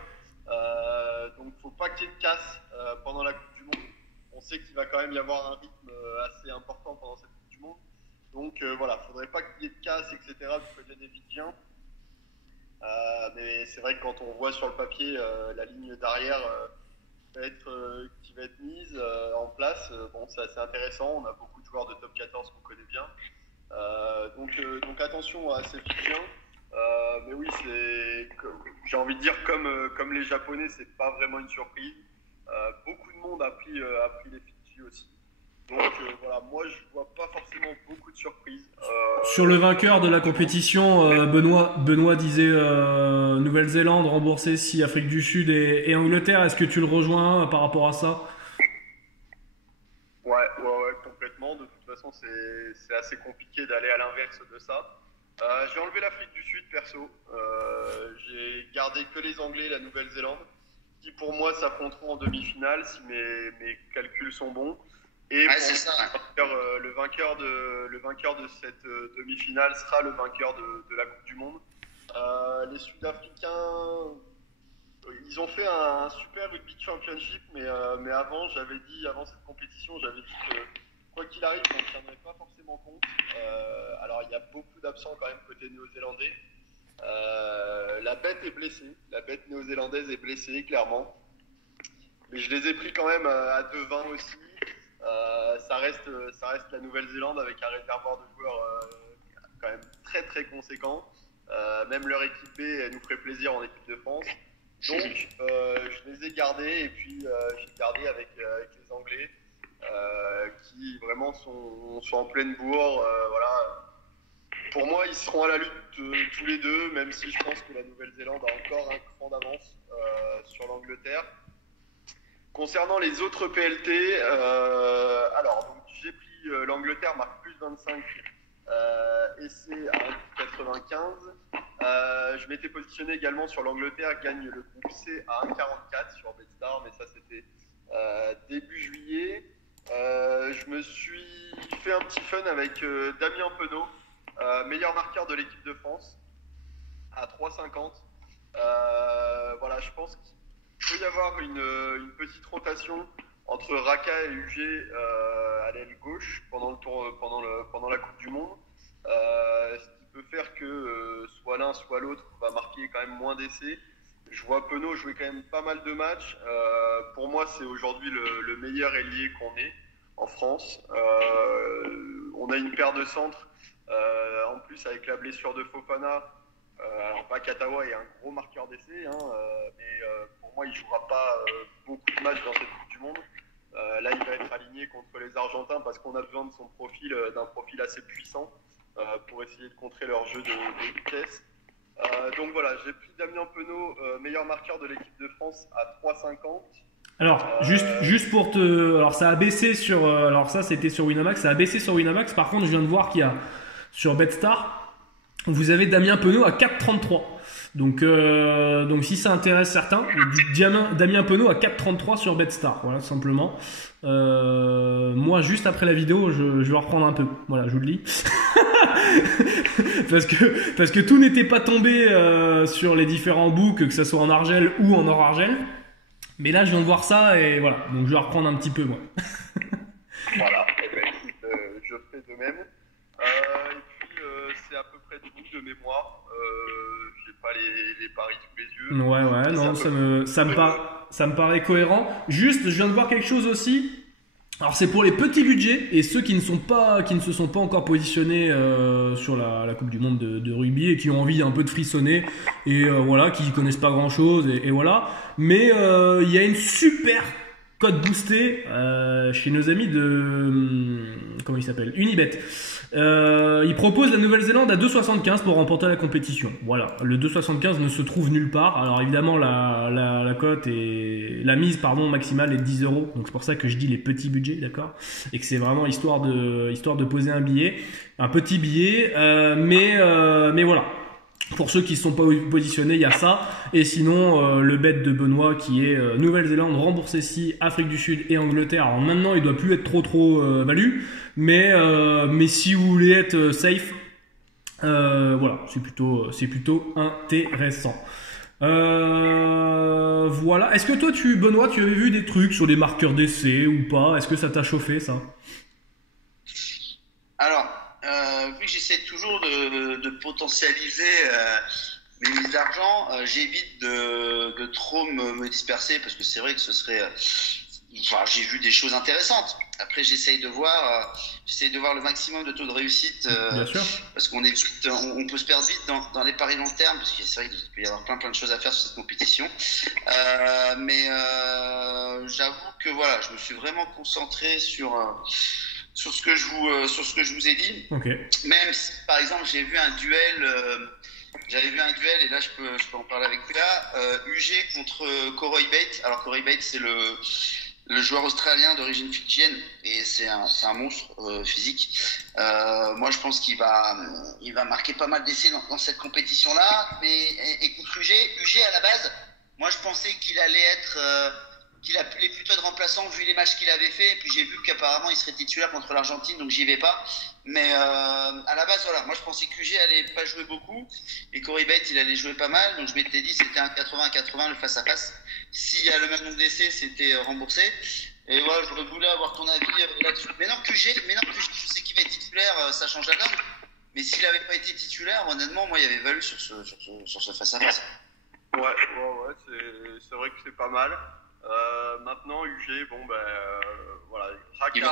Donc, il ne faut pas qu'il y ait de casse pendant la Coupe du Monde. On sait qu'il va quand même y avoir un rythme assez important pendant cette Coupe du Monde. Donc voilà, il ne faudrait pas qu'il y ait de casse, etc. du côté des Fidjiens. Mais c'est vrai que quand on voit sur le papier la ligne d'arrière qui va être mise en place, bon, c'est assez intéressant. On a beaucoup de joueurs de top 14 qu'on connaît bien. Donc attention à ces Fidjiens. Mais oui, j'ai envie de dire comme les Japonais, c'est pas vraiment une surprise. Beaucoup de monde a pris les Fidji aussi. Donc voilà, moi je vois pas forcément beaucoup de surprises. Sur le vainqueur de la compétition, Benoît disait Nouvelle-Zélande remboursée si Afrique du Sud et Angleterre. Est-ce que tu le rejoins par rapport à ça? Ouais, complètement. De toute façon, c'est assez compliqué d'aller à l'inverse de ça. J'ai enlevé l'Afrique du Sud perso. J'ai gardé que les Anglais, la Nouvelle-Zélande, qui pour moi s'affronteront en demi-finale si mes calculs sont bons. Et c'est ça. Le vainqueur de cette demi-finale sera le vainqueur de la Coupe du Monde. Les Sud-Africains, ils ont fait un super rugby championship, mais avant cette compétition, j'avais dit que quoi qu'il arrive, on ne tiendrait pas forcément compte. Alors il y a beaucoup d'absents quand même côté néo-zélandais. La bête est blessée, la bête néo-zélandaise est blessée clairement, mais je les ai pris quand même à 2,20 aussi. Ça reste la Nouvelle-Zélande avec un réservoir de joueurs quand même très très conséquent. Même leur équipe B, elle nous ferait plaisir en équipe de France. Donc je les ai gardés et puis j'ai gardé avec les Anglais qui vraiment sont en pleine bourre. Voilà. Pour moi, ils seront à la lutte tous les deux, même si je pense que la Nouvelle-Zélande a encore un cran d'avance sur l'Angleterre. Concernant les autres PLT, alors donc, j'ai pris l'Angleterre marque plus 25 essais à 1,95. Je m'étais positionné également sur l'Angleterre gagne le groupe C à 1,44 sur Betstar, mais ça c'était début juillet. Je me suis fait un petit fun avec Damien Penaud, meilleur marqueur de l'équipe de France, à 3,50. Voilà, je pense qu'il peut y avoir une petite rotation entre Raka et UG à l'aile gauche pendant la Coupe du Monde. Ce qui peut faire que soit l'un soit l'autre va marquer quand même moins d'essais. Je vois Penaud jouer quand même pas mal de matchs. Pour moi, c'est aujourd'hui le meilleur ailier qu'on ait en France. On a une paire de centres. En plus, avec la blessure de Fofana, alors Bakatawa est un gros marqueur d'essais, mais pour moi, il ne jouera pas beaucoup de matchs dans cette Coupe du Monde. Là, il va être aligné contre les Argentins parce qu'on a besoin de son profil, d'un profil assez puissant pour essayer de contrer leur jeu de vitesse. Donc voilà, j'ai pris Damien Penaud, meilleur marqueur de l'équipe de France à 3,50. Alors, juste pour te... Alors, ça a baissé sur... alors ça, c'était sur Winamax. Ça a baissé sur Winamax. Par contre, je viens de voir qu'il y a sur Betstar, vous avez Damien Penaud à 4,33. Donc si ça intéresse certains, Damien Penaud à 4,33 sur Betstar. Voilà, simplement. Moi, juste après la vidéo, je vais reprendre un peu. Voilà, je vous le dis. parce que tout n'était pas tombé sur les différents books, que ce soit en argel ou en hors argel. Mais là, je viens de voir ça et voilà. Donc, je vais reprendre un petit peu, moi. Voilà. Et ben, je ferai de même. Et puis, c'est à peu près tout de mémoire. J'ai pas les paris sous les yeux. Ouais, non, ça me paraît cohérent. Juste, je viens de voir quelque chose aussi. Alors, c'est pour les petits budgets et ceux qui ne se sont pas encore positionnés sur la Coupe du Monde de rugby et qui ont envie un peu de frissonner et voilà, qui connaissent pas grand chose et voilà. Mais il y a une super cote boostée chez nos amis de comment il s'appelle, Unibet. Il propose la Nouvelle-Zélande à 2,75 pour remporter la compétition. Voilà, le 2,75 ne se trouve nulle part. Alors évidemment la cote et la mise maximale est de 10 €. Donc c'est pour ça que je dis les petits budgets, d'accord, et que c'est vraiment histoire de poser un billet, un petit billet. Mais voilà. Pour ceux qui ne sont pas positionnés, il y a ça. Et sinon, le bet de Benoît qui est Nouvelle-Zélande, remboursé si, Afrique du Sud et Angleterre. Alors maintenant, il doit plus être trop valu. Mais si vous voulez être safe, voilà, c'est plutôt intéressant. Voilà. Est-ce que toi, Benoît, tu avais vu des trucs sur les marqueurs d'essai ou pas? Est-ce que ça t'a chauffé, ça? Alors, vu que j'essaie toujours de potentialiser mes mises d'argent, j'évite de trop me disperser parce que c'est vrai que ce serait... j'ai vu des choses intéressantes. Après, j'essaye de voir le maximum de taux de réussite Bien sûr. parce qu'on peut se perdre vite dans les paris long terme parce que c'est vrai qu'il peut y avoir plein de choses à faire sur cette compétition. Mais j'avoue que voilà, je me suis vraiment concentré sur ce que je vous ai dit. Okay. Même si, par exemple, j'avais vu un duel et là je peux en parler avec toi. UG contre Corey Bates. Alors Corey Bates, c'est le joueur australien d'origine fidjienne et c'est un monstre physique. Moi, je pense qu'il va marquer pas mal d'essais dans cette compétition-là. Et contre UG à la base, moi je pensais qu'il appelait plutôt de remplaçant vu les matchs qu'il avait fait. Et puis j'ai vu qu'apparemment il serait titulaire contre l'Argentine, donc j'y vais pas. Mais à la base, voilà, moi je pensais que UG allait pas jouer beaucoup et Corey Bates il allait jouer pas mal. Donc je m'étais dit c'était un 80-80 le face-à-face. S'il y a le même nombre d'essais, c'était remboursé. Et voilà, je voulais avoir ton avis là-dessus. Mais non, QG, je sais qu'il va être titulaire, ça change la donne. Mais s'il n'avait pas été titulaire, honnêtement, moi il y avait valu sur ce face-à-face. Ouais, c'est vrai que c'est pas mal. Maintenant, UG, voilà, Raka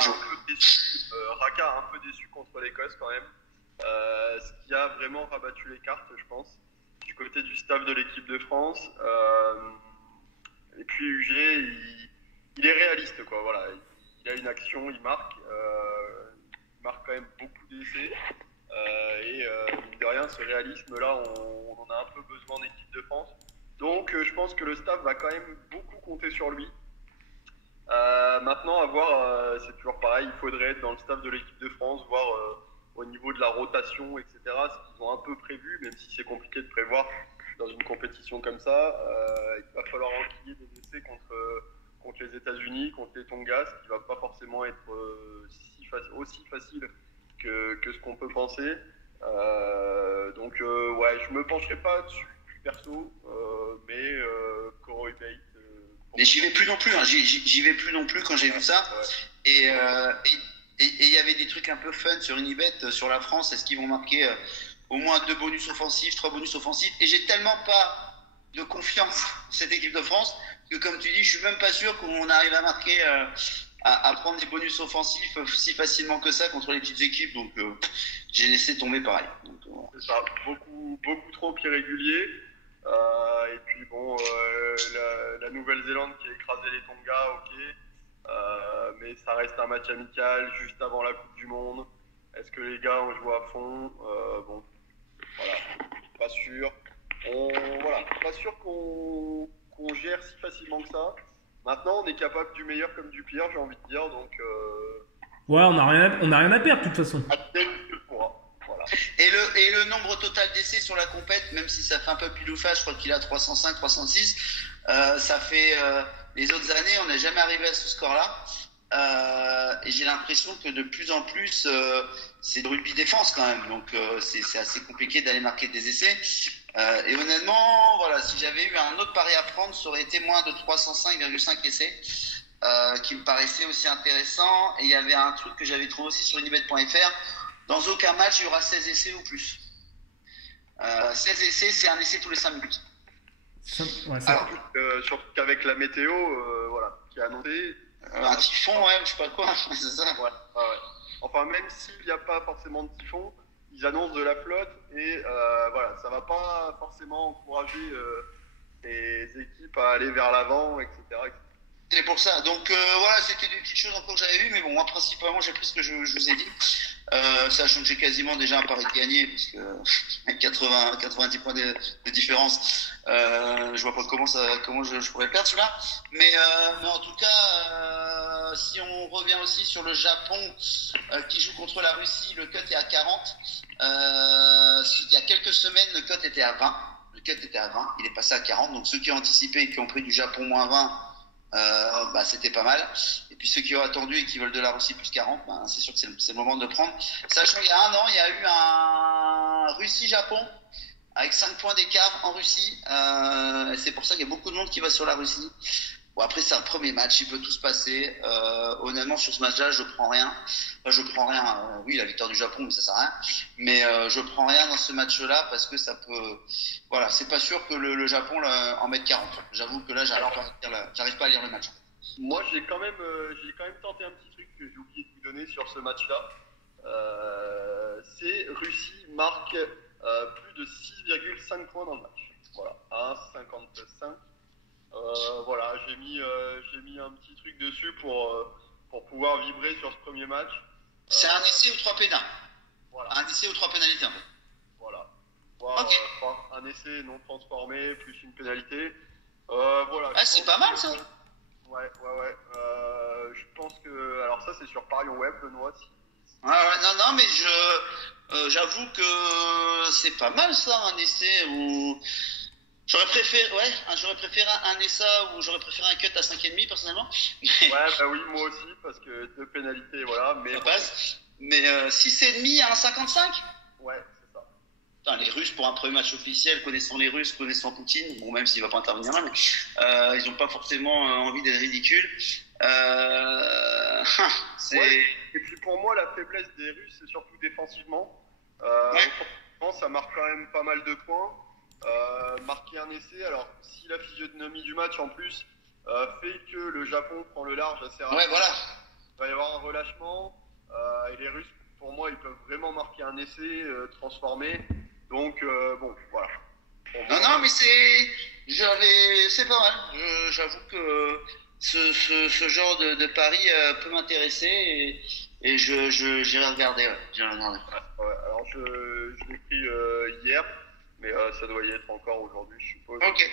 a un peu déçu contre l'Écosse quand même. Ce qui a vraiment rabattu les cartes, je pense, du côté du staff de l'équipe de France. Et puis UG, il est réaliste, quoi. Voilà, il a une action, il marque quand même beaucoup d'essais. Mine de rien, ce réalisme-là, on en a un peu besoin en équipe de France. Donc je pense que le staff va quand même beaucoup compter sur lui. Maintenant, à voir, c'est toujours pareil, il faudrait être dans le staff de l'équipe de France, voir au niveau de la rotation, etc., ce qu'ils ont un peu prévu, même si c'est compliqué de prévoir dans une compétition comme ça. Il va falloir enquiller des essais contre les États-Unis, contre les Tonga, ce qui va pas forcément être aussi facile que ce qu'on peut penser. Ouais, je me pencherai pas dessus perso, mais Koro Ibate. Mais j'y vais plus non plus, hein. J'y vais plus non plus quand j'ai vu ça. Ouais. Et il y avait des trucs un peu fun sur Unibet, sur la France. Est-ce qu'ils vont marquer au moins 2 bonus offensifs, 3 bonus offensifs? Et j'ai tellement pas de confiance en cette équipe de France que, comme tu dis, je suis même pas sûr qu'on arrive à marquer, à prendre des bonus offensifs si facilement que ça contre les petites équipes. Donc j'ai laissé tomber pareil. Donc, c'est ça, beaucoup trop irrégulier. Et puis bon, la Nouvelle-Zélande qui a écrasé les Tonga, ok. Mais ça reste un match amical juste avant la Coupe du Monde. Est-ce que les gars ont joué à fond? Bon, voilà, pas sûr. Pas sûr qu'on gère si facilement que ça. Maintenant, on est capable du meilleur comme du pire, j'ai envie de dire. Donc, Ouais, on n'a rien à perdre de toute façon. Voilà. Et le nombre total d'essais sur la compète, même si ça fait un peu pile ou face, je crois qu'il a 305, 306, ça fait les autres années, on n'est jamais arrivé à ce score-là. Et j'ai l'impression que de plus en plus, c'est de rugby défense quand même. Donc c'est assez compliqué d'aller marquer des essais. Et honnêtement, voilà, si j'avais eu un autre pari à prendre, ça aurait été moins de 305,5 essais, qui me paraissait aussi intéressant. Et il y avait un truc que j'avais trouvé aussi sur unibet.fr. Dans aucun match, il y aura 16 essais ou plus. 16 essais, c'est un essai tous les 5 minutes. Alors, surtout qu'avec la météo, voilà, qui est annoncée. Un typhon, ouais, je sais pas quoi, c'est ça. Ouais. Enfin, même s'il n'y a pas forcément de typhon, ils annoncent de la flotte et voilà, ça va pas forcément encourager les équipes à aller vers l'avant, etc. C'est pour ça. Donc voilà, c'était des petites choses encore que j'avais vues, mais bon, moi principalement j'ai pris ce que je vous ai dit. Sachant que j'ai quasiment déjà un pari de gagné, parce que 90 points de différence, je vois pas comment je pourrais perdre celui-là. Mais en tout cas, si on revient aussi sur le Japon qui joue contre la Russie, le cut est à 40. Il y a quelques semaines, le cut était à 20. Le cut était à 20, il est passé à 40. Donc ceux qui ont anticipé et qui ont pris du Japon moins 20, c'était pas mal. Et puis ceux qui ont attendu et qui veulent de la Russie plus 40, c'est sûr que c'est le moment de prendre. Sachant qu'il y a un an, il y a eu un Russie-Japon avec 5 points d'écart en Russie. Et c'est pour ça qu'il y a beaucoup de monde qui va sur la Russie. Bon, après, c'est un premier match, il peut tout se passer. Honnêtement, sur ce match-là, je prends rien. Enfin, je prends rien. Oui, la victoire du Japon, mais ça sert à rien. Mais je prends rien dans ce match-là parce que ça peut. Voilà, c'est pas sûr que le Japon en mette 40. J'avoue que là, j'arrive pas à lire le match. Moi, j'ai quand même tenté un petit truc que j'ai oublié de vous donner sur ce match-là. C'est Russie marque plus de 6,5 points dans le match. Voilà, 1,55. Voilà, j'ai mis un petit truc dessus pour pouvoir vibrer sur ce premier match. C'est un essai ou 3 pénals. Voilà. Un essai ou 3 pénalités en fait. Voilà. Okay. Un essai non transformé plus une pénalité. Voilà. C'est pas mal ça. Ouais. Je pense que. Alors, ça, c'est sur Parion Web, Benoît. Non, mais j'avoue que c'est pas mal ça, un essai où. J'aurais préféré un essai ou j'aurais préféré un cut à 5,5 personnellement. Ouais, oui, moi aussi, parce que 2 pénalités, voilà. Mais ça passe. Mais 6,5 à 1,55. Ouais, c'est ça. Putain, les Russes, pour un premier match officiel, connaissant les Russes, connaissant Poutine, bon, même s'il va pas intervenir là, mais ils n'ont pas forcément envie d'être ridicules. Et puis pour moi, la faiblesse des Russes, c'est surtout défensivement. Ça marque quand même pas mal de points. Marquer un essai, alors si la physionomie du match en plus fait que le Japon prend le large assez rapidement, voilà. Il va y avoir un relâchement et les Russes, pour moi, ils peuvent vraiment marquer un essai transformé. Donc voilà. Non, mais c'est pas mal. J'avoue que ce genre de pari peut m'intéresser et j'irai regarder. Ouais. J'irai regarder. Ouais, alors je l'ai pris hier, mais ça doit y être encore aujourd'hui, je suppose. Ok.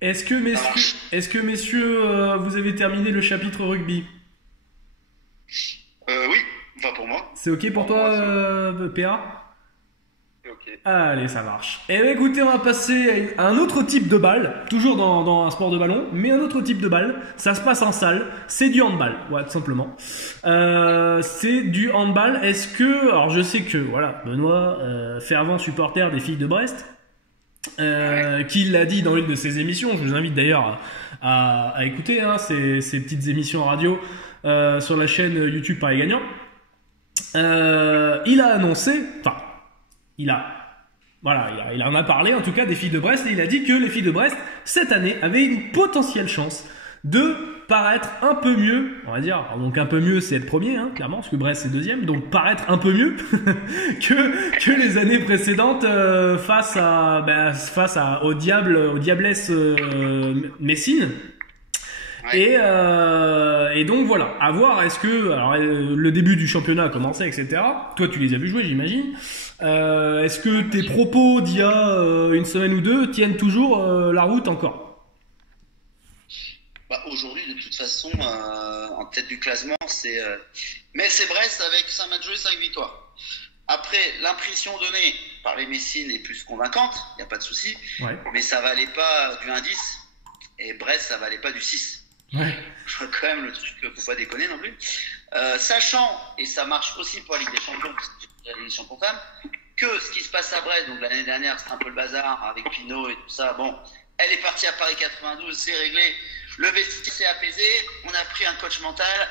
Est-ce que messieurs, vous avez terminé le chapitre rugby? Oui, enfin pour moi. C'est ok pour toi, PA? Ok. Allez, ça marche. Et bien écoutez, on va passer à un autre type de balle, toujours dans un sport de ballon, mais un autre type de balle. Ça se passe en salle, c'est du handball, ouais, tout simplement. C'est du handball. Est-ce que, alors je sais que, voilà, Benoît, fervent supporter des filles de Brest, qui l'a dit dans une de ses émissions, je vous invite d'ailleurs à écouter ces petites émissions radio sur la chaîne YouTube Paris Gagnant. Il a annoncé, enfin, il en a parlé en tout cas des filles de Brest et il a dit que les filles de Brest cette année avaient une potentielle chance de paraître un peu mieux, on va dire. Alors, donc un peu mieux c'est être premier, clairement, parce que Brest c'est deuxième, donc paraître un peu mieux que les années précédentes face aux Diablesses Messines. Ouais. Et donc voilà, à voir. Est-ce que alors le début du championnat a commencé, etc. Toi tu les as vus jouer, j'imagine. Est-ce que tes propos d'il y a une semaine ou deux tiennent toujours la route encore? Aujourd'hui, de toute façon, en tête du classement, c'est Metz et Brest avec 5 matchs joués, 5 victoires. Après, l'impression donnée par les Messines est plus convaincante, il n'y a pas de souci, ouais. Mais ça valait pas du 1-10 et Brest, ça valait pas du 6. Ouais. Je vois quand même le truc, faut pas déconner non plus. Sachant, et ça marche aussi pour la Ligue des Champions, parce que la Ligue des Champions femmes, que ce qui se passe à Brest, donc l'année dernière c'était un peu le bazar avec Pinot et tout ça, bon, elle est partie à Paris 92, c'est réglé, le vestiaire s'est apaisé, on a pris un coach mental,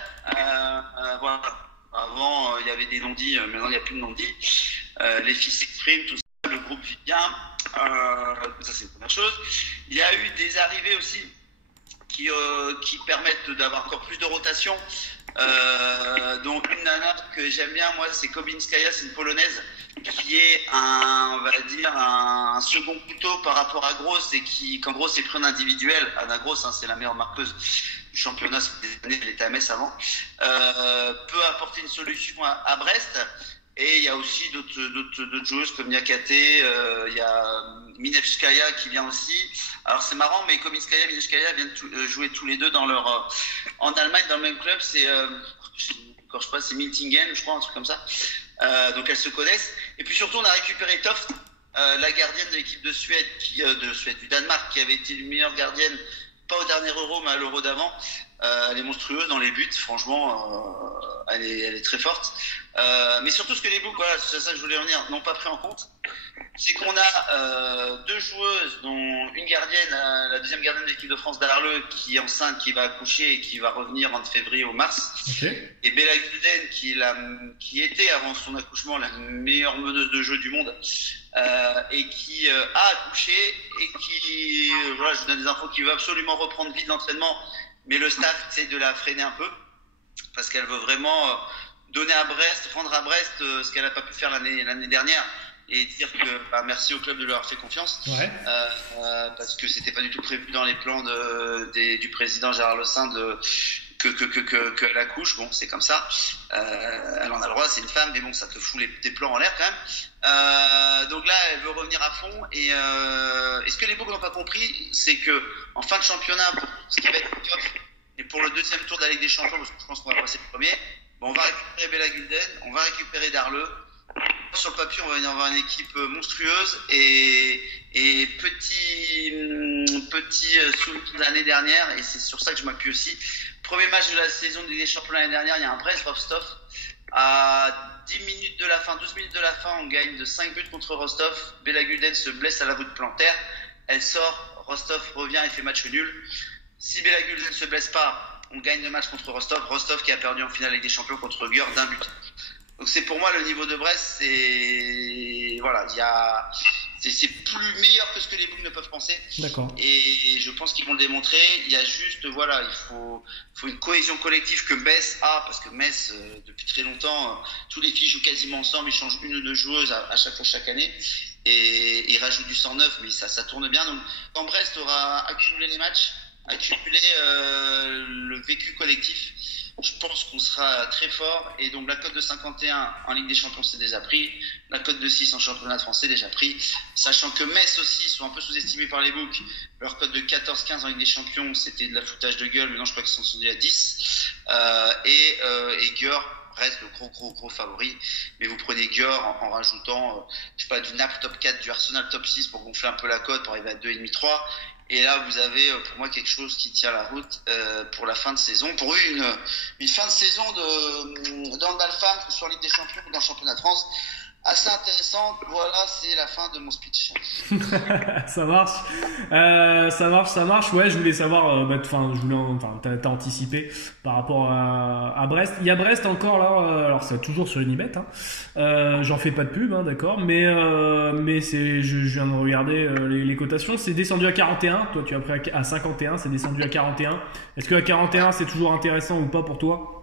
voilà. Avant il y avait des non-dits, maintenant il n'y a plus de non-dits, les filles s'expriment, tout ça, le groupe vit bien, ça c'est une première chose. Il y a eu des arrivées aussi qui permettent d'avoir encore plus de rotation. Donc une nana que j'aime bien, moi, c'est Kobinskaya, c'est une polonaise qui est on va dire un second couteau par rapport à Gross et qu'en gros c'est pris en individuel. Anna Gross, c'est la meilleure marqueuse du championnat, c'est des années, elle était à Metz avant. Peut apporter une solution à Brest. Et il y a aussi d'autres joueuses comme Niakate, il y a Minevskaya qui vient aussi. Alors c'est marrant, mais Kominskaya et Minevskaya viennent jouer tous les deux en Allemagne dans le même club. C'est c'est Miltingen, je crois, un truc comme ça. Donc elles se connaissent. Et puis surtout, on a récupéré Toft, la gardienne de l'équipe de Suède, du Danemark, qui avait été une meilleure gardienne, pas au dernier Euro, mais à l'Euro d'avant. Elle est monstrueuse dans les buts, franchement, elle est très forte. Mais surtout ce que les Boucs, voilà, c'est ça que je voulais revenir, n'ont pas pris en compte, c'est qu'on a deux joueuses, dont une gardienne, la deuxième gardienne de l'équipe de France d'Arleux, qui est enceinte, qui va accoucher et qui va revenir en février ou mars. Okay. Et Bella Gulden, qui était avant son accouchement la meilleure meneuse de jeu du monde, et qui a accouché et qui, voilà, je vous donne des infos, qui veut absolument reprendre vite l'entraînement. Mais le staff essaie de la freiner un peu parce qu'elle veut vraiment donner à Brest, rendre à Brest ce qu'elle n'a pas pu faire l'année dernière et dire que merci au club de leur avoir fait confiance. Ouais. Parce que c'était pas du tout prévu dans les plans du président Gérard Lecin qu'elle accouche. Bon, c'est comme ça. Elle en a le droit, c'est une femme, mais bon, ça te fout des plans en l'air quand même. Donc là, elle veut revenir à fond. Et ce que les Boucs n'ont pas compris, c'est que en fin de championnat, pour ce qui va être top, et pour le deuxième tour de la Ligue des Champions, parce que je pense qu'on va passer le premier, bon, on va récupérer Bella Gulden, on va récupérer Darleux. Sur le papier, on va avoir une équipe monstrueuse et petit souvenir de l'année dernière, et c'est sur ça que je m'appuie aussi. Premier match de la saison de Ligue des Champions l'année dernière, il y a un Brest-Rostov. À 10 minutes de la fin, 12 minutes de la fin, on gagne de 5 buts contre Rostov. Bella Gulden se blesse à la voûte plantaire. Elle sort, Rostov revient et fait match nul. Si Bella Gulden ne se blesse pas, on gagne le match contre Rostov. Rostov qui a perdu en finale Ligue des Champions contre Győr d'un but. Donc c'est pour moi le niveau de Brest, c'est voilà, c'est plus meilleur que ce que les Boucs ne peuvent penser. D'accord. Et je pense qu'ils vont le démontrer. Il y a juste voilà, il faut une cohésion collective que Metz a, parce que Metz depuis très longtemps, tous les filles jouent quasiment ensemble, ils changent une ou deux joueuses à chaque fois chaque année et ils rajoutent du 109, mais ça tourne bien. Donc quand Brest aura accumulé les matchs, accumuler le vécu collectif, je pense qu'on sera très fort. Et donc la cote de 51 en Ligue des Champions, c'est déjà pris. La cote de 6 en championnat français, déjà pris. Sachant que Metz aussi sont un peu sous-estimés par les books. Leur cote de 14-15 en Ligue des Champions, c'était de la foutage de gueule. Maintenant, je crois qu'ils sont sondés à 10. Et Győr reste le gros favori. Mais vous prenez Győr en rajoutant, je sais pas, du Naples top 4, du Arsenal top 6 pour gonfler un peu la cote, pour arriver à 2,5-3. Et là, vous avez pour moi quelque chose qui tient la route pour la fin de saison. Pour une fin de saison de handball femme, que ce soit en Ligue des Champions ou dans le championnat de France, assez intéressante. Voilà, c'est la fin de mon speech. Ça marche. Ouais, je voulais savoir, t'as anticipé par rapport à Brest. Il y a Brest encore là, alors c'est toujours sur Unibet, hein. J'en fais pas de pub, hein, d'accord, mais je viens de regarder les cotations, c'est descendu à 41. Toi, tu as pris à 51, c'est descendu à 41. Est-ce que à 41, c'est toujours intéressant ou pas pour toi?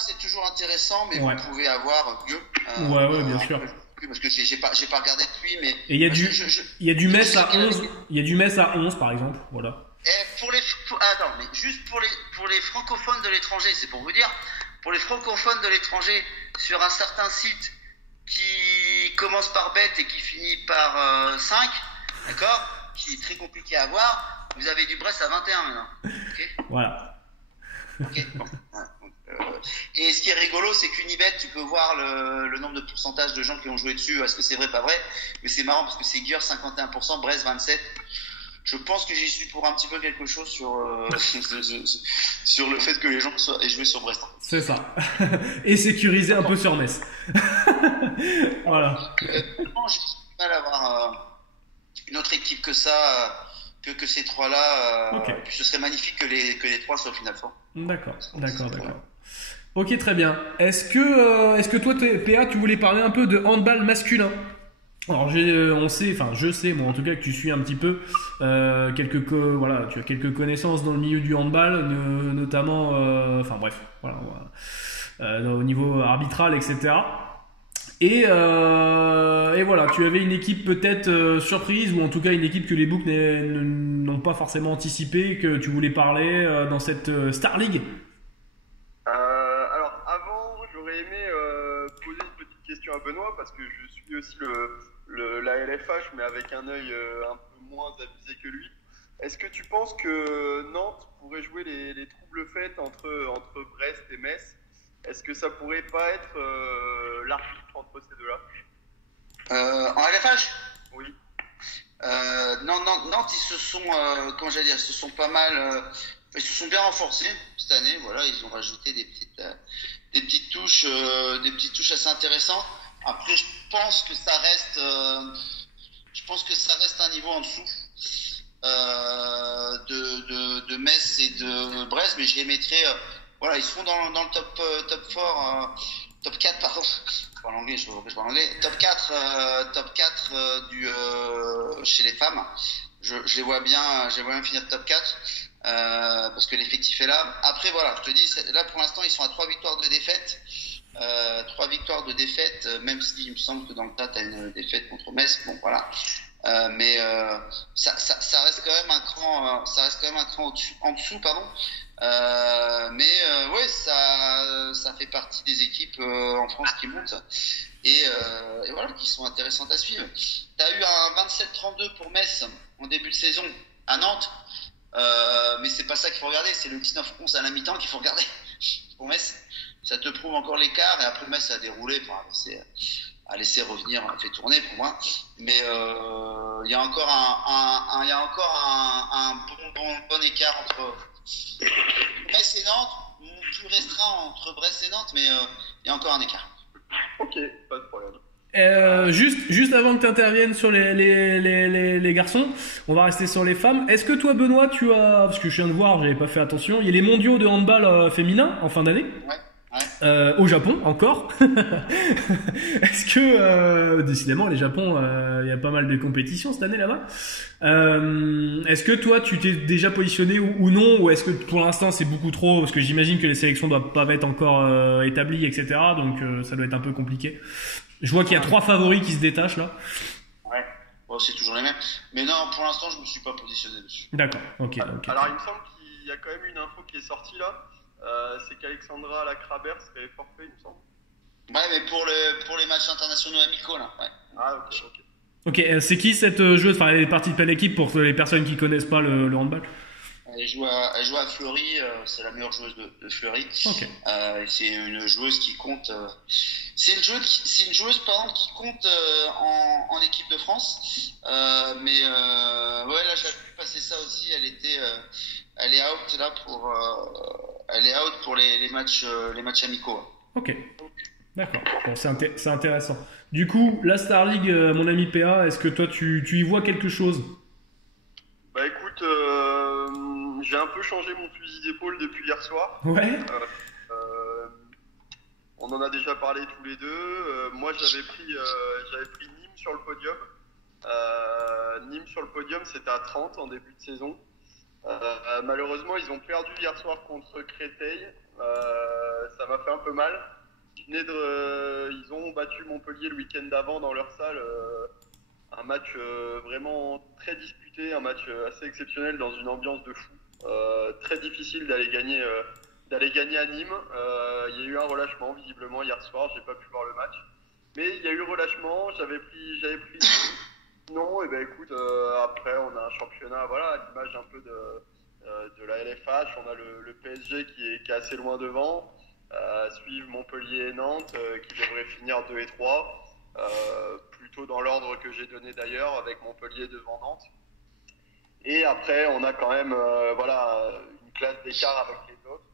C'est toujours intéressant, mais ouais. Vous pouvez avoir mieux. Ouais, bien sûr. Parce que j'ai pas regardé depuis, mais. Et il y a du Metz à 11. Il y a du Metz à 11, par exemple. Voilà. Attends, mais juste pour les francophones de l'étranger, c'est pour vous dire, pour les francophones de l'étranger, sur un certain site qui commence par bet et qui finit par 5, d'accord, qui est très compliqué à avoir, vous avez du Brest à 21 maintenant. Okay, voilà. Ok, bon. Et ce qui est rigolo, c'est qu'Unibet, tu peux voir le nombre de pourcentage de gens qui ont joué dessus. Est-ce que c'est vrai, pas vrai? Mais c'est marrant parce que c'est Győr 51%, Brest 27%. Je pense que j'y suis pour un petit peu quelque chose sur le fait que les gens aient joué sur Brest. C'est ça. Et sécuriser un peu sur Metz. Voilà. J'ai du mal à avoir une autre équipe que ça, que ces trois-là. Okay. Et puis ce serait magnifique que les trois soient au final fort. D'accord. Ok, très bien. Est-ce que toi, PA, tu voulais parler un peu de handball masculin? Alors, je sais, moi en tout cas, que tu suis un petit peu, tu as quelques connaissances dans le milieu du handball, notamment, au niveau arbitral, etc. Et voilà, tu avais une équipe peut-être surprise, ou en tout cas une équipe que les books n'ont pas forcément anticipé, que tu voulais parler dans cette Star League. Alors avant, j'aurais aimé poser une petite question à Benoît, parce que je suis aussi la LFH, mais avec un œil un peu moins avisé que lui. Est-ce que tu penses que Nantes pourrait jouer les troubles faits entre Brest et Metz? Est-ce que ça pourrait pas être l'arbitre entre ces deux-là? En LFH? Oui. Non, Nantes, ils se sont pas mal, ils se sont bien renforcés cette année. Voilà, ils ont rajouté des petites touches assez intéressantes. Après, je pense que ça reste un niveau en dessous de Metz et de Brest, mais je les mettrais. Voilà, ils seront dans le top 4, pardon. Je parle anglais, top 4 chez les femmes. Je les vois bien finir top 4 parce que l'effectif est là. Après, voilà, je te dis, là pour l'instant, ils sont à 3 victoires de défaite. 3 victoires de défaite, même s'il me semble que dans le tas, tu as une défaite contre Metz. Bon, voilà. Mais ça reste quand même un cran, en dessous, pardon. Ouais, ça fait partie des équipes en France qui montent et voilà, qui sont intéressantes à suivre. T'as eu un 27-32 pour Metz en début de saison à Nantes, mais c'est pas ça qu'il faut regarder, c'est le 19-11 à la mi-temps qu'il faut regarder pour Metz. Ça te prouve encore l'écart, et après Metz a déroulé, à laisser revenir, on a fait tourner pour moi. Mais il y a encore un bon écart entre Metz et Nantes, plus restreint entre Brest et Nantes, mais il y a encore un écart. Ok, pas de problème. Juste avant que tu interviennes sur les garçons, on va rester sur les femmes. Est-ce que toi, Benoît, tu as, parce que je viens de voir, j'avais pas fait attention, il y a les mondiaux de handball féminin en fin d'année. Ouais. Au Japon encore. Est-ce que décidément les Japon, il y a pas mal de compétitions cette année là-bas. Est-ce que toi tu t'es déjà positionné ou non, ou est-ce que pour l'instant c'est beaucoup trop, parce que j'imagine que les sélections doivent pas être encore établies, etc. Donc ça doit être un peu compliqué. Je vois qu'il y a 3 favoris qui se détachent là. Ouais. c'est toujours les mêmes. Mais non, pour l'instant, je me suis pas positionné dessus. D'accord, ok. Alors, il me semble qu'il y a quand même une info qui est sortie là. C'est qu'Alexandra Lacrabert serait forfait, il me semble. Ouais, mais pour les matchs internationaux amicaux, là. Ouais. Ah, ok. Ok, c'est qui cette joueuse? Enfin, elle est partie de quelle équipe pour les personnes qui connaissent pas le handball? Elle joue à Fleury, c'est la meilleure joueuse de Fleury. Ok. C'est une joueuse qui compte. C'est une joueuse pardon, qui compte en équipe de France. Mais ouais, là j'ai vu passer ça aussi. Elle est out là elle est out pour les matchs amicaux. Ok. D'accord. Bon, c'est intéressant. Du coup, la Star League, mon ami PA, est-ce que toi tu y vois quelque chose? Bah écoute, j'ai un peu changé mon fusil d'épaule depuis hier soir. Ouais. On en a déjà parlé tous les deux. Moi, j'avais pris Nîmes sur le podium. Nîmes sur le podium, c'était à 30 en début de saison. Malheureusement, ils ont perdu hier soir contre Créteil. Ça m'a fait un peu mal. Ils ont battu Montpellier le week-end d'avant dans leur salle. Un match vraiment très disputé, un match assez exceptionnel dans une ambiance de fou. Très difficile d'aller gagner à Nîmes. Il y a eu un relâchement visiblement hier soir, j'ai pas pu voir le match. Mais il y a eu relâchement, j'avais pris non, et ben écoute, après on a un championnat, voilà, à l'image un peu de la LFH, on a le PSG qui est assez loin devant. Suivent Montpellier et Nantes qui devraient finir 2 et 3. Plutôt dans l'ordre que j'ai donné d'ailleurs, avec Montpellier devant Nantes. Et après, on a quand même une classe d'écart avec les autres.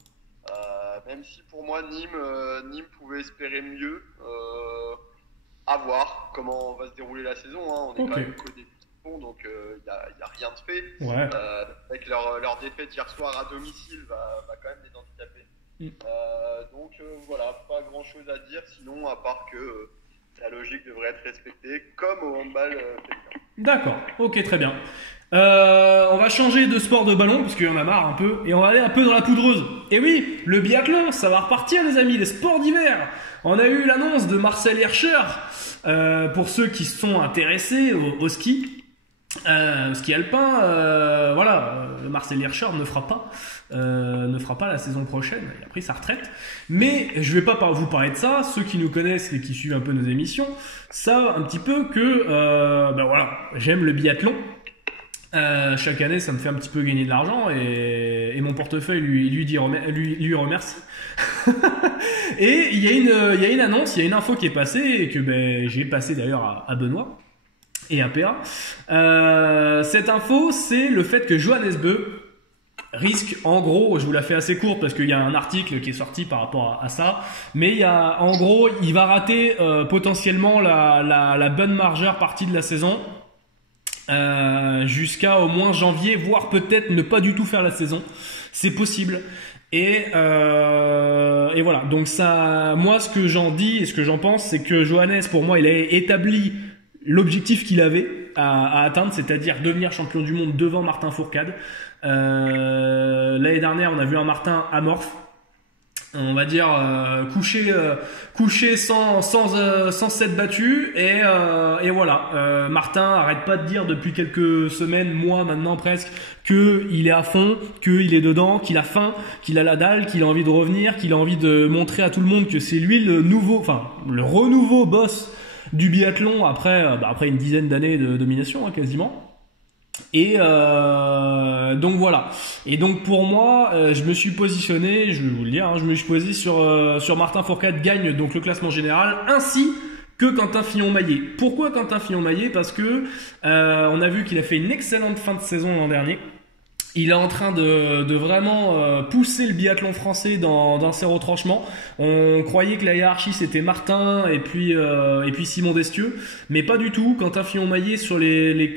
Même si pour moi, Nîmes pouvait espérer mieux. À voir comment va se dérouler la saison. Hein. On est quand même qu'au début de saison, donc il n'y a rien de fait. Ouais. Avec leur défaite hier soir à domicile va quand même les handicaper. Donc voilà, pas grand chose à dire sinon, à part que la logique devrait être respectée comme au handball féminin. D'accord, ok, très bien. On va changer de sport de ballon parce qu'il y en a marre un peu et on va aller un peu dans la poudreuse. Et oui, le biathlon, ça va repartir les amis, les sports d'hiver. On a eu l'annonce de Marcel Hirscher pour ceux qui se sont intéressés au ski. Ski alpin, Marcel Hirscher ne fera pas la saison prochaine. Il a pris sa retraite. Mais je vais pas vous parler de ça. Ceux qui nous connaissent et qui suivent un peu nos émissions savent un petit peu que j'aime le biathlon. Chaque année, ça me fait un petit peu gagner de l'argent et mon portefeuille lui remercie. Et il y a une annonce, il y a une info qui est passée et que j'ai passé d'ailleurs à Benoît et à PA. Cette info, c'est le fait que Johannes Beu risque, en gros, je vous la fais assez courte parce qu'il y a un article qui est sorti par rapport à ça, mais il va rater potentiellement la bonne majeure partie de la saison. Jusqu'à au moins janvier, voire peut-être ne pas du tout faire la saison, c'est possible. Et voilà. Donc ça, moi, ce que j'en dis et ce que j'en pense, c'est que Johannes, pour moi, il a établi l'objectif qu'il avait à atteindre, c'est-à-dire devenir champion du monde devant Martin Fourcade. L'année dernière, on a vu un Martin amorphe. On va dire couché sans set battu et voilà. Martin arrête pas de dire depuis quelques semaines, mois maintenant presque, que il est à fond, qu'il est dedans, qu'il a faim, qu'il a la dalle, qu'il a envie de revenir, qu'il a envie de montrer à tout le monde que c'est lui le renouveau boss du biathlon après une dizaine d'années de domination, hein, quasiment. Et donc voilà. Et donc pour moi, je me suis positionné, je vais vous le dire, je me suis posé sur Martin Fourcade gagne donc le classement général, ainsi que Quentin Fillon-Maillet. Pourquoi Quentin Fillon-Maillet? Parce que on a vu qu'il a fait une excellente fin de saison l'an dernier. Il est en train de vraiment pousser le biathlon français dans ses retranchements. On croyait que la hiérarchie c'était Martin et puis Simon Destieux, mais pas du tout. Quentin Fillon-Maillet sur les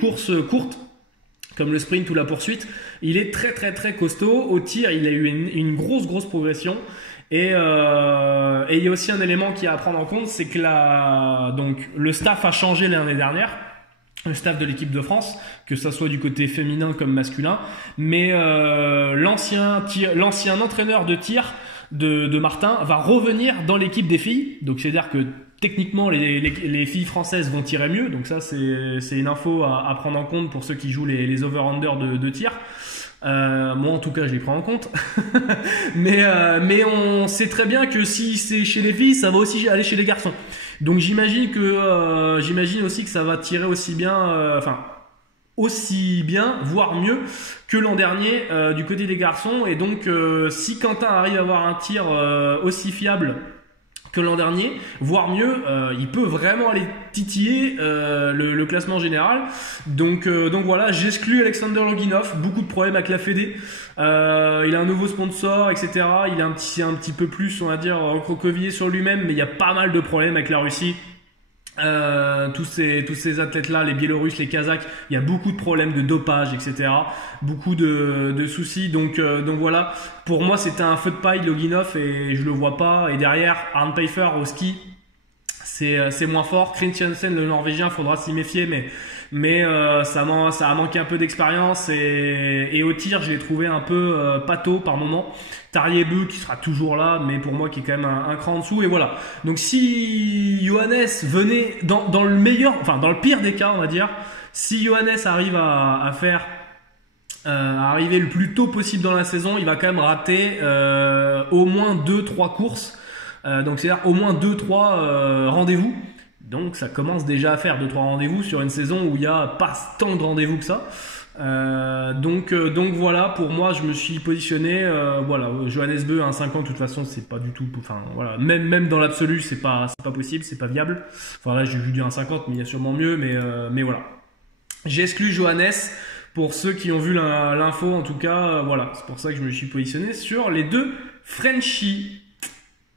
courses courtes comme le sprint ou la poursuite, il est très très très costaud. Au tir, il a eu une grosse progression. Et il y a aussi un élément qui est à prendre en compte, c'est que le staff a changé l'année dernière. Le staff de l'équipe de France, que ça soit du côté féminin comme masculin, mais l'ancien entraîneur de tir de Martin va revenir dans l'équipe des filles, donc c'est-à-dire que techniquement, les filles françaises vont tirer mieux, donc ça c'est une info à prendre en compte pour ceux qui jouent les over-under de tir. Moi en tout cas je les prends en compte. mais on sait très bien que si c'est chez les filles, ça va aussi aller chez les garçons. Donc j'imagine aussi que ça va tirer aussi bien, aussi bien, voire mieux que l'an dernier du côté des garçons. Et donc si Quentin arrive à avoir un tir aussi fiable que l'an dernier, voire mieux, il peut vraiment aller titiller le classement général. Donc voilà, j'exclus Alexander Loginov, beaucoup de problèmes avec la Fédé. Il a un nouveau sponsor, etc. Il est un petit peu plus, on va dire, recroquevillé sur lui-même, mais il y a pas mal de problèmes avec la Russie. Tous ces athlètes-là, les Biélorusses, les Kazakhs, il y a beaucoup de problèmes de dopage, etc. Beaucoup de soucis. Donc voilà. Pour moi, c'était un feu de paille, Loginov, et je le vois pas. Et derrière, Arne Pfeiffer au ski, c'est moins fort. Christiansen, le Norvégien, faudra s'y méfier, mais ça a manqué un peu d'expérience. Et au tir, je l'ai trouvé un peu pâteau par moment. Tarjei qui sera toujours là, mais pour moi qui est quand même un cran en dessous. Et voilà. Donc si Johannes venait dans le pire des cas, on va dire, si Johannes arrive à faire arriver le plus tôt possible dans la saison, il va quand même rater au moins 2-3 courses. Donc c'est-à-dire au moins 2-3 rendez-vous. Donc ça commence déjà à faire 2-3 rendez-vous sur une saison où il n'y a pas tant de rendez-vous que ça. Donc voilà, pour moi je me suis positionné, voilà, Johannes Beu à 1,50 de toute façon c'est pas du tout, enfin voilà, même dans l'absolu c'est pas possible, c'est pas viable. Enfin là j'ai vu du 1,50 mais il y a sûrement mieux, mais voilà. J'ai exclu Johannes pour ceux qui ont vu l'info en tout cas, voilà, c'est pour ça que je me suis positionné sur les deux Frenchies.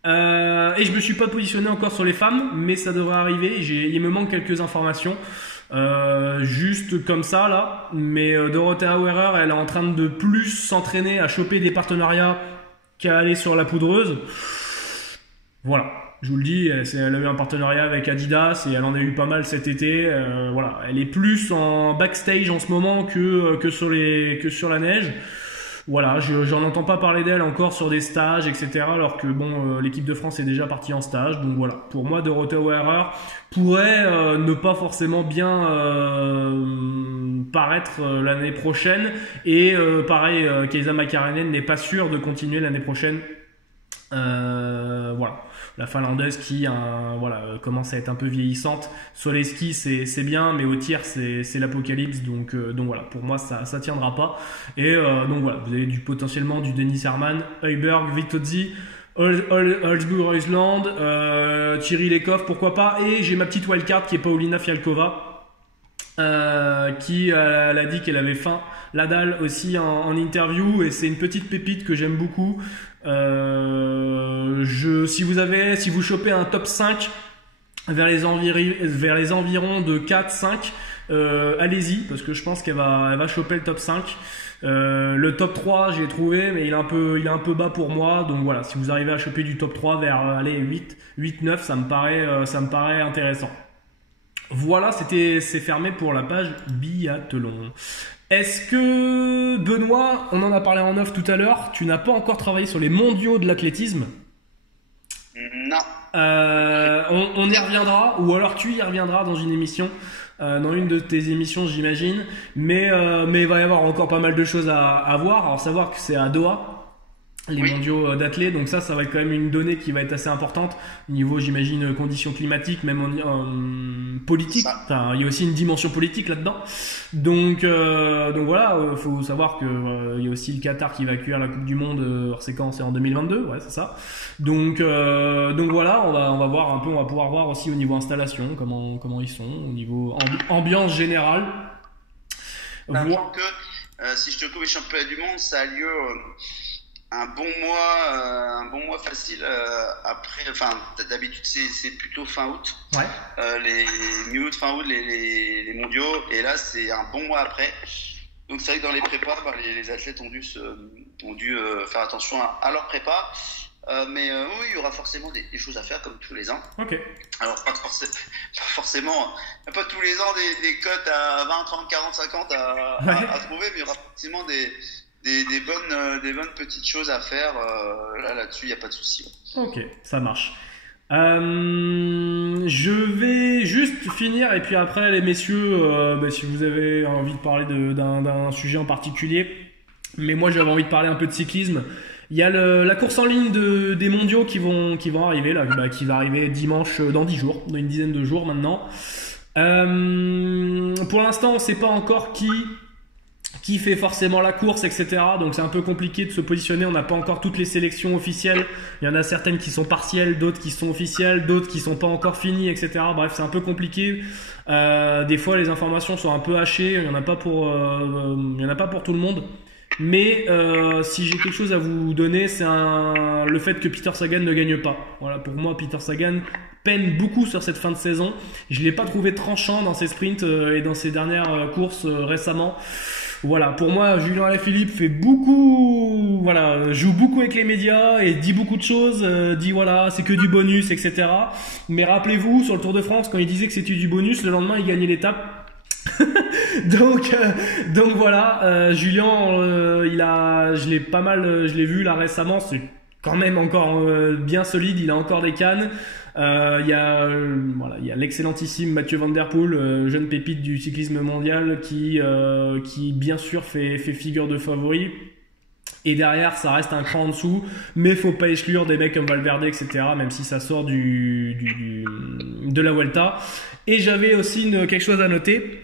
Et je me suis pas positionné encore sur les femmes, mais ça devrait arriver. Il me manque quelques informations. Juste comme ça là, mais Dorothea Hauerer elle est en train de plus s'entraîner à choper des partenariats qu'à aller sur la poudreuse. Voilà, je vous le dis, elle a eu un partenariat avec Adidas et elle en a eu pas mal cet été. Voilà, elle est plus en backstage en ce moment que sur la neige. Voilà, j'en entends pas parler d'elle encore sur des stages, etc. Alors que bon, l'équipe de France est déjà partie en stage. Donc voilà, pour moi, Dorothea Hauerer pourrait ne pas forcément bien paraître l'année prochaine. Et pareil, Kaisa Mäkäräinen n'est pas sûr de continuer l'année prochaine. Voilà. La Finlandaise qui commence à être un peu vieillissante. Sur les skis c'est bien, mais au tir c'est l'apocalypse, donc voilà, pour moi ça tiendra pas. Et donc voilà, vous avez potentiellement du Dennis Herrmann, Heuberg, Vitozzi, Holzburg-Reusland, Thierry Lekov, pourquoi pas. Et j'ai ma petite wildcard qui est Paulina Fialkova, qui elle a dit qu'elle avait faim. La dalle aussi en interview, et c'est une petite pépite que j'aime beaucoup. Si vous chopez un top 5 vers les environs de 4-5, allez-y, parce que je pense elle va choper le top 5. Le top 3 j'ai trouvé, mais il est un peu bas pour moi. Donc voilà, si vous arrivez à choper du top 3 vers 8-9, ça me paraît intéressant. Voilà, c'est fermé pour la page biathlon. Est-ce que, Benoît, on en a parlé en off tout à l'heure, tu n'as pas encore travaillé sur les mondiaux de l'athlétisme? Non. On y reviendra, ou alors tu y reviendras dans une émission, dans une de tes émissions j'imagine, mais il va y avoir encore pas mal de choses à voir. Alors savoir que c'est à Doha, les mondiaux d'athlètes, donc ça va être quand même une donnée qui va être assez importante niveau, j'imagine, conditions climatiques, même en politique. Enfin, il y a aussi une dimension politique là-dedans. Donc voilà, faut savoir que il y a aussi le Qatar qui va accueillir la Coupe du Monde hors séquence, c'est en 2022, ouais, c'est ça. Donc voilà, on va voir un peu, on va pouvoir voir aussi au niveau installation comment ils sont, au niveau ambiance générale. Sachant que si je te coupe les championnats du monde, ça a lieu un bon mois facile après. Enfin, d'habitude c'est plutôt fin août. Ouais. Les mi-août, fin août, les mondiaux, et là c'est un bon mois après. Donc c'est vrai que dans les prépas, les athlètes ont dû faire attention à leur prépa. Mais oui, il y aura forcément des choses à faire comme tous les ans. Ok. Alors pas forcément, pas tous les ans des cotes à 20, 30, 40, 50 à trouver, mais il y aura forcément des bonnes petites choses à faire. Là-dessus, il n'y a pas de souci. Ok, ça marche. Je vais juste finir et puis après les messieurs, si vous avez envie de parler d'un sujet en particulier, mais moi j'avais envie de parler un peu de cyclisme. Il y a la course en ligne des mondiaux qui vont arriver là, qui va arriver dimanche dans 10 jours, dans une dizaine de jours maintenant. Pour l'instant on sait pas encore qui fait forcément la course, etc. Donc c'est un peu compliqué de se positionner, on n'a pas encore toutes les sélections officielles, il y en a certaines qui sont partielles, d'autres qui sont officielles, d'autres qui sont pas encore finies, etc. Bref, c'est un peu compliqué. Des fois les informations sont un peu hachées, il y en a pas pour tout le monde. Mais si j'ai quelque chose à vous donner, c'est le fait que Peter Sagan ne gagne pas. Voilà, pour moi Peter Sagan peine beaucoup sur cette fin de saison. Je l'ai pas trouvé tranchant dans ses sprints et dans ses dernières courses récemment. Voilà, pour moi, Julien Alaphilippe fait beaucoup, joue beaucoup avec les médias et dit beaucoup de choses, dit voilà, c'est que du bonus, etc. Mais rappelez-vous, sur le Tour de France, quand il disait que c'était du bonus, le lendemain, il gagnait l'étape. donc voilà, Julien, je l'ai vu là récemment, c'est quand même encore bien solide, il a encore des cannes. Il y a l'excellentissime Mathieu Van Der Poel, jeune pépite du cyclisme mondial qui bien sûr fait figure de favori. Et derrière, ça reste un cran en dessous, mais faut pas exclure des mecs comme Valverde, etc. Même si ça sort de la Vuelta. Et j'avais aussi quelque chose à noter.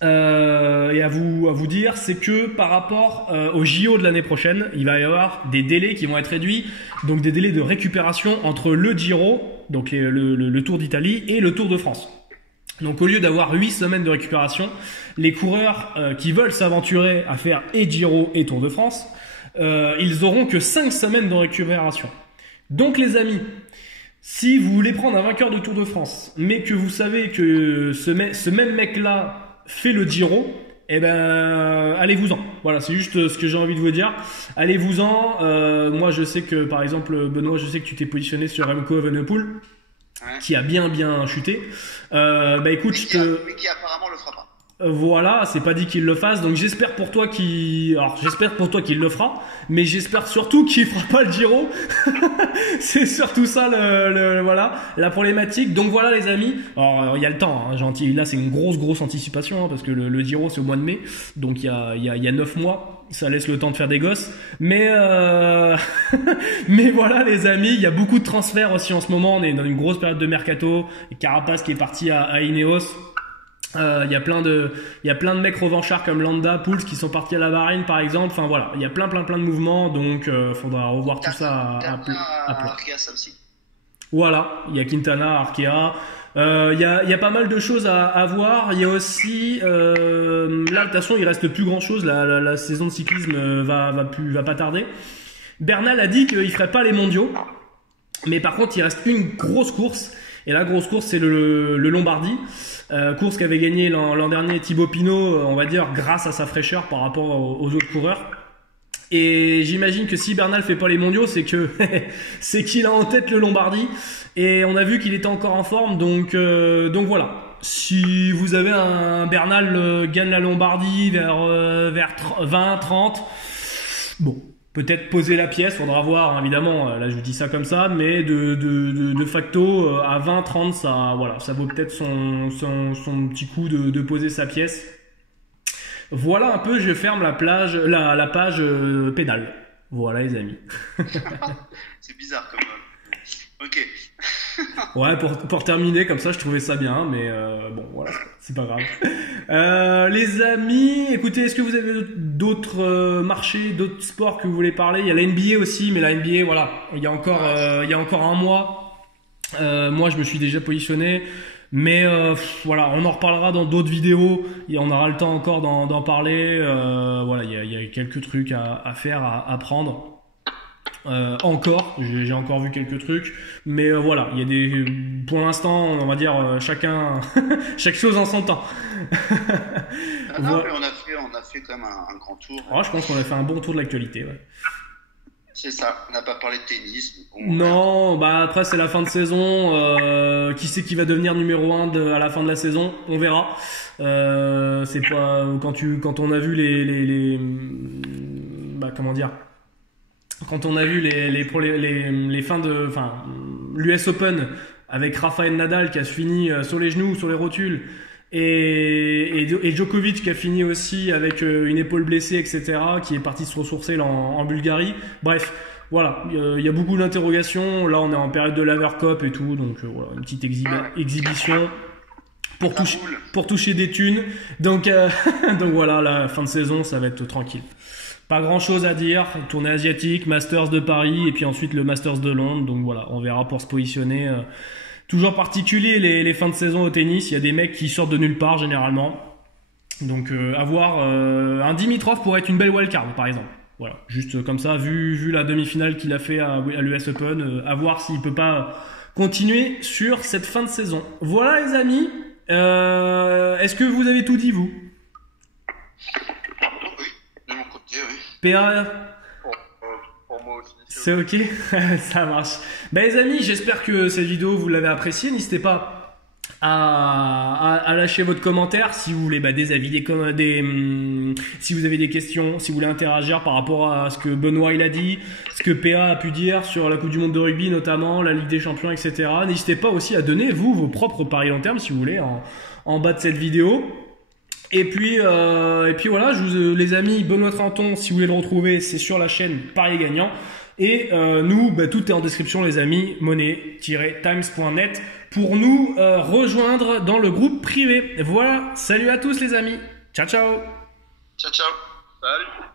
Et à vous dire, c'est que par rapport au JO de l'année prochaine, il va y avoir des délais qui vont être réduits, donc des délais de récupération entre le Giro, donc le Tour d'Italie, et le Tour de France. Donc au lieu d'avoir 8 semaines de récupération, les coureurs qui veulent s'aventurer à faire et Giro et Tour de France, ils auront que 5 semaines de récupération. Donc les amis, si vous voulez prendre un vainqueur de Tour de France, mais que vous savez que ce même mec-là fait le Giro, eh ben allez-vous-en. Voilà, c'est juste ce que j'ai envie de vous dire. Allez-vous-en. Moi, je sais que, par exemple, Benoît, je sais que tu t'es positionné sur Remco Evenepoel, qui a bien chuté. Écoute, mais qui apparemment le fera pas. Voilà, c'est pas dit qu'il le fasse, donc j'espère pour toi qu'il le fera, mais j'espère surtout qu'il fera pas le Giro. C'est surtout ça la problématique. Donc voilà les amis. Alors il y a le temps, hein, là c'est une grosse anticipation, hein, parce que le Giro c'est au mois de mai, donc il y a 9 mois. Ça laisse le temps de faire des gosses, mais mais voilà les amis, il y a beaucoup de transferts aussi en ce moment. On est dans une grosse période de mercato. Carapace qui est parti à Ineos. Il y a plein de mecs revanchards comme Landa, Pouls qui sont partis à la Bahreïn par exemple. Enfin voilà, il y a plein de mouvements, donc faudra revoir tout ça à plat. Arkea, ça aussi. Voilà, il y a Quintana, Arkea. Il y a pas mal de choses à voir. Il y a aussi là de toute façon il reste plus grand chose. La saison de cyclisme va pas tarder. Bernal a dit qu'il ferait pas les mondiaux, mais par contre il reste une grosse course. Et la grosse course c'est le Lombardie. Course qu'avait gagné l'an dernier Thibaut Pinot, on va dire grâce à sa fraîcheur par rapport aux autres coureurs. Et j'imagine que si Bernal fait pas les mondiaux, c'est qu'il a en tête le Lombardie. Et on a vu qu'il était encore en forme, donc voilà. Si vous avez un Bernal gagne la Lombardie vers 20-30, bon. Peut-être poser la pièce, faudra voir, hein, évidemment, là je vous dis ça comme ça, mais de facto à 20-30 ça vaut peut-être son petit coup de poser sa pièce. Voilà un peu, je ferme la page pédale. Voilà les amis. C'est bizarre comme ok. Ouais, pour terminer comme ça, je trouvais ça bien, mais bon, voilà, c'est pas grave. Les amis, écoutez, est-ce que vous avez d'autres marchés, d'autres sports que vous voulez parler? Il y a la NBA aussi, mais la NBA, voilà, il y a encore un mois. Moi, je me suis déjà positionné, mais voilà, on en reparlera dans d'autres vidéos. On aura le temps encore d'en parler. Voilà, il y a quelques trucs à faire, à prendre. J'ai encore vu quelques trucs, mais voilà, il y a pour l'instant, on va dire chaque chose en son temps. Non, mais on a fait quand même un grand tour. Oh, je pense qu'on a fait un bon tour de l'actualité. Ouais. C'est ça, on n'a pas parlé de tennis. Non, après c'est la fin de saison. Qui c'est qui va devenir numéro 1 à la fin de la saison? On verra. C'est pas quand on a vu les comment dire. Quand on a vu les fins l'US Open avec Rafael Nadal qui a fini sur les genoux, sur les rotules, et Djokovic qui a fini aussi avec une épaule blessée, etc., qui est parti se ressourcer en Bulgarie. Bref, voilà, il y a beaucoup d'interrogations. Là, on est en période de Laver Cup et tout, donc voilà, une petite exhibition pour toucher des thunes. Donc, donc voilà, la fin de saison, ça va être tranquille. Pas grand chose à dire. Tournée asiatique, Masters de Paris et puis ensuite le Masters de Londres. Donc voilà, on verra pour se positionner. Toujours particulier les fins de saison au tennis. Il y a des mecs qui sortent de nulle part généralement. Donc à voir. Un Dimitrov pourrait être une belle wildcard par exemple. Voilà, juste comme ça, vu la demi-finale qu'il a fait à l'US Open, à voir s'il peut pas continuer sur cette fin de saison. Voilà les amis. Est-ce que vous avez tout dit vous? PA, pour moi aussi. c'est ok. Ça marche. Ben les amis, j'espère que cette vidéo vous l'avez appréciée. N'hésitez pas à lâcher votre commentaire si vous voulez des avis, si vous avez des questions, si vous voulez interagir par rapport à ce que Benoît il a dit, ce que PA a pu dire sur la Coupe du Monde de rugby notamment, la Ligue des Champions, etc. N'hésitez pas aussi à donner vous vos propres paris long terme si vous voulez en bas de cette vidéo. Et puis voilà, les amis, Benoît Trenton, si vous voulez le retrouver, c'est sur la chaîne Paris Gagnant. Et nous, tout est en description les amis, money-times.net pour nous rejoindre dans le groupe privé. Voilà, salut à tous les amis, ciao ciao. Ciao, ciao. Salut.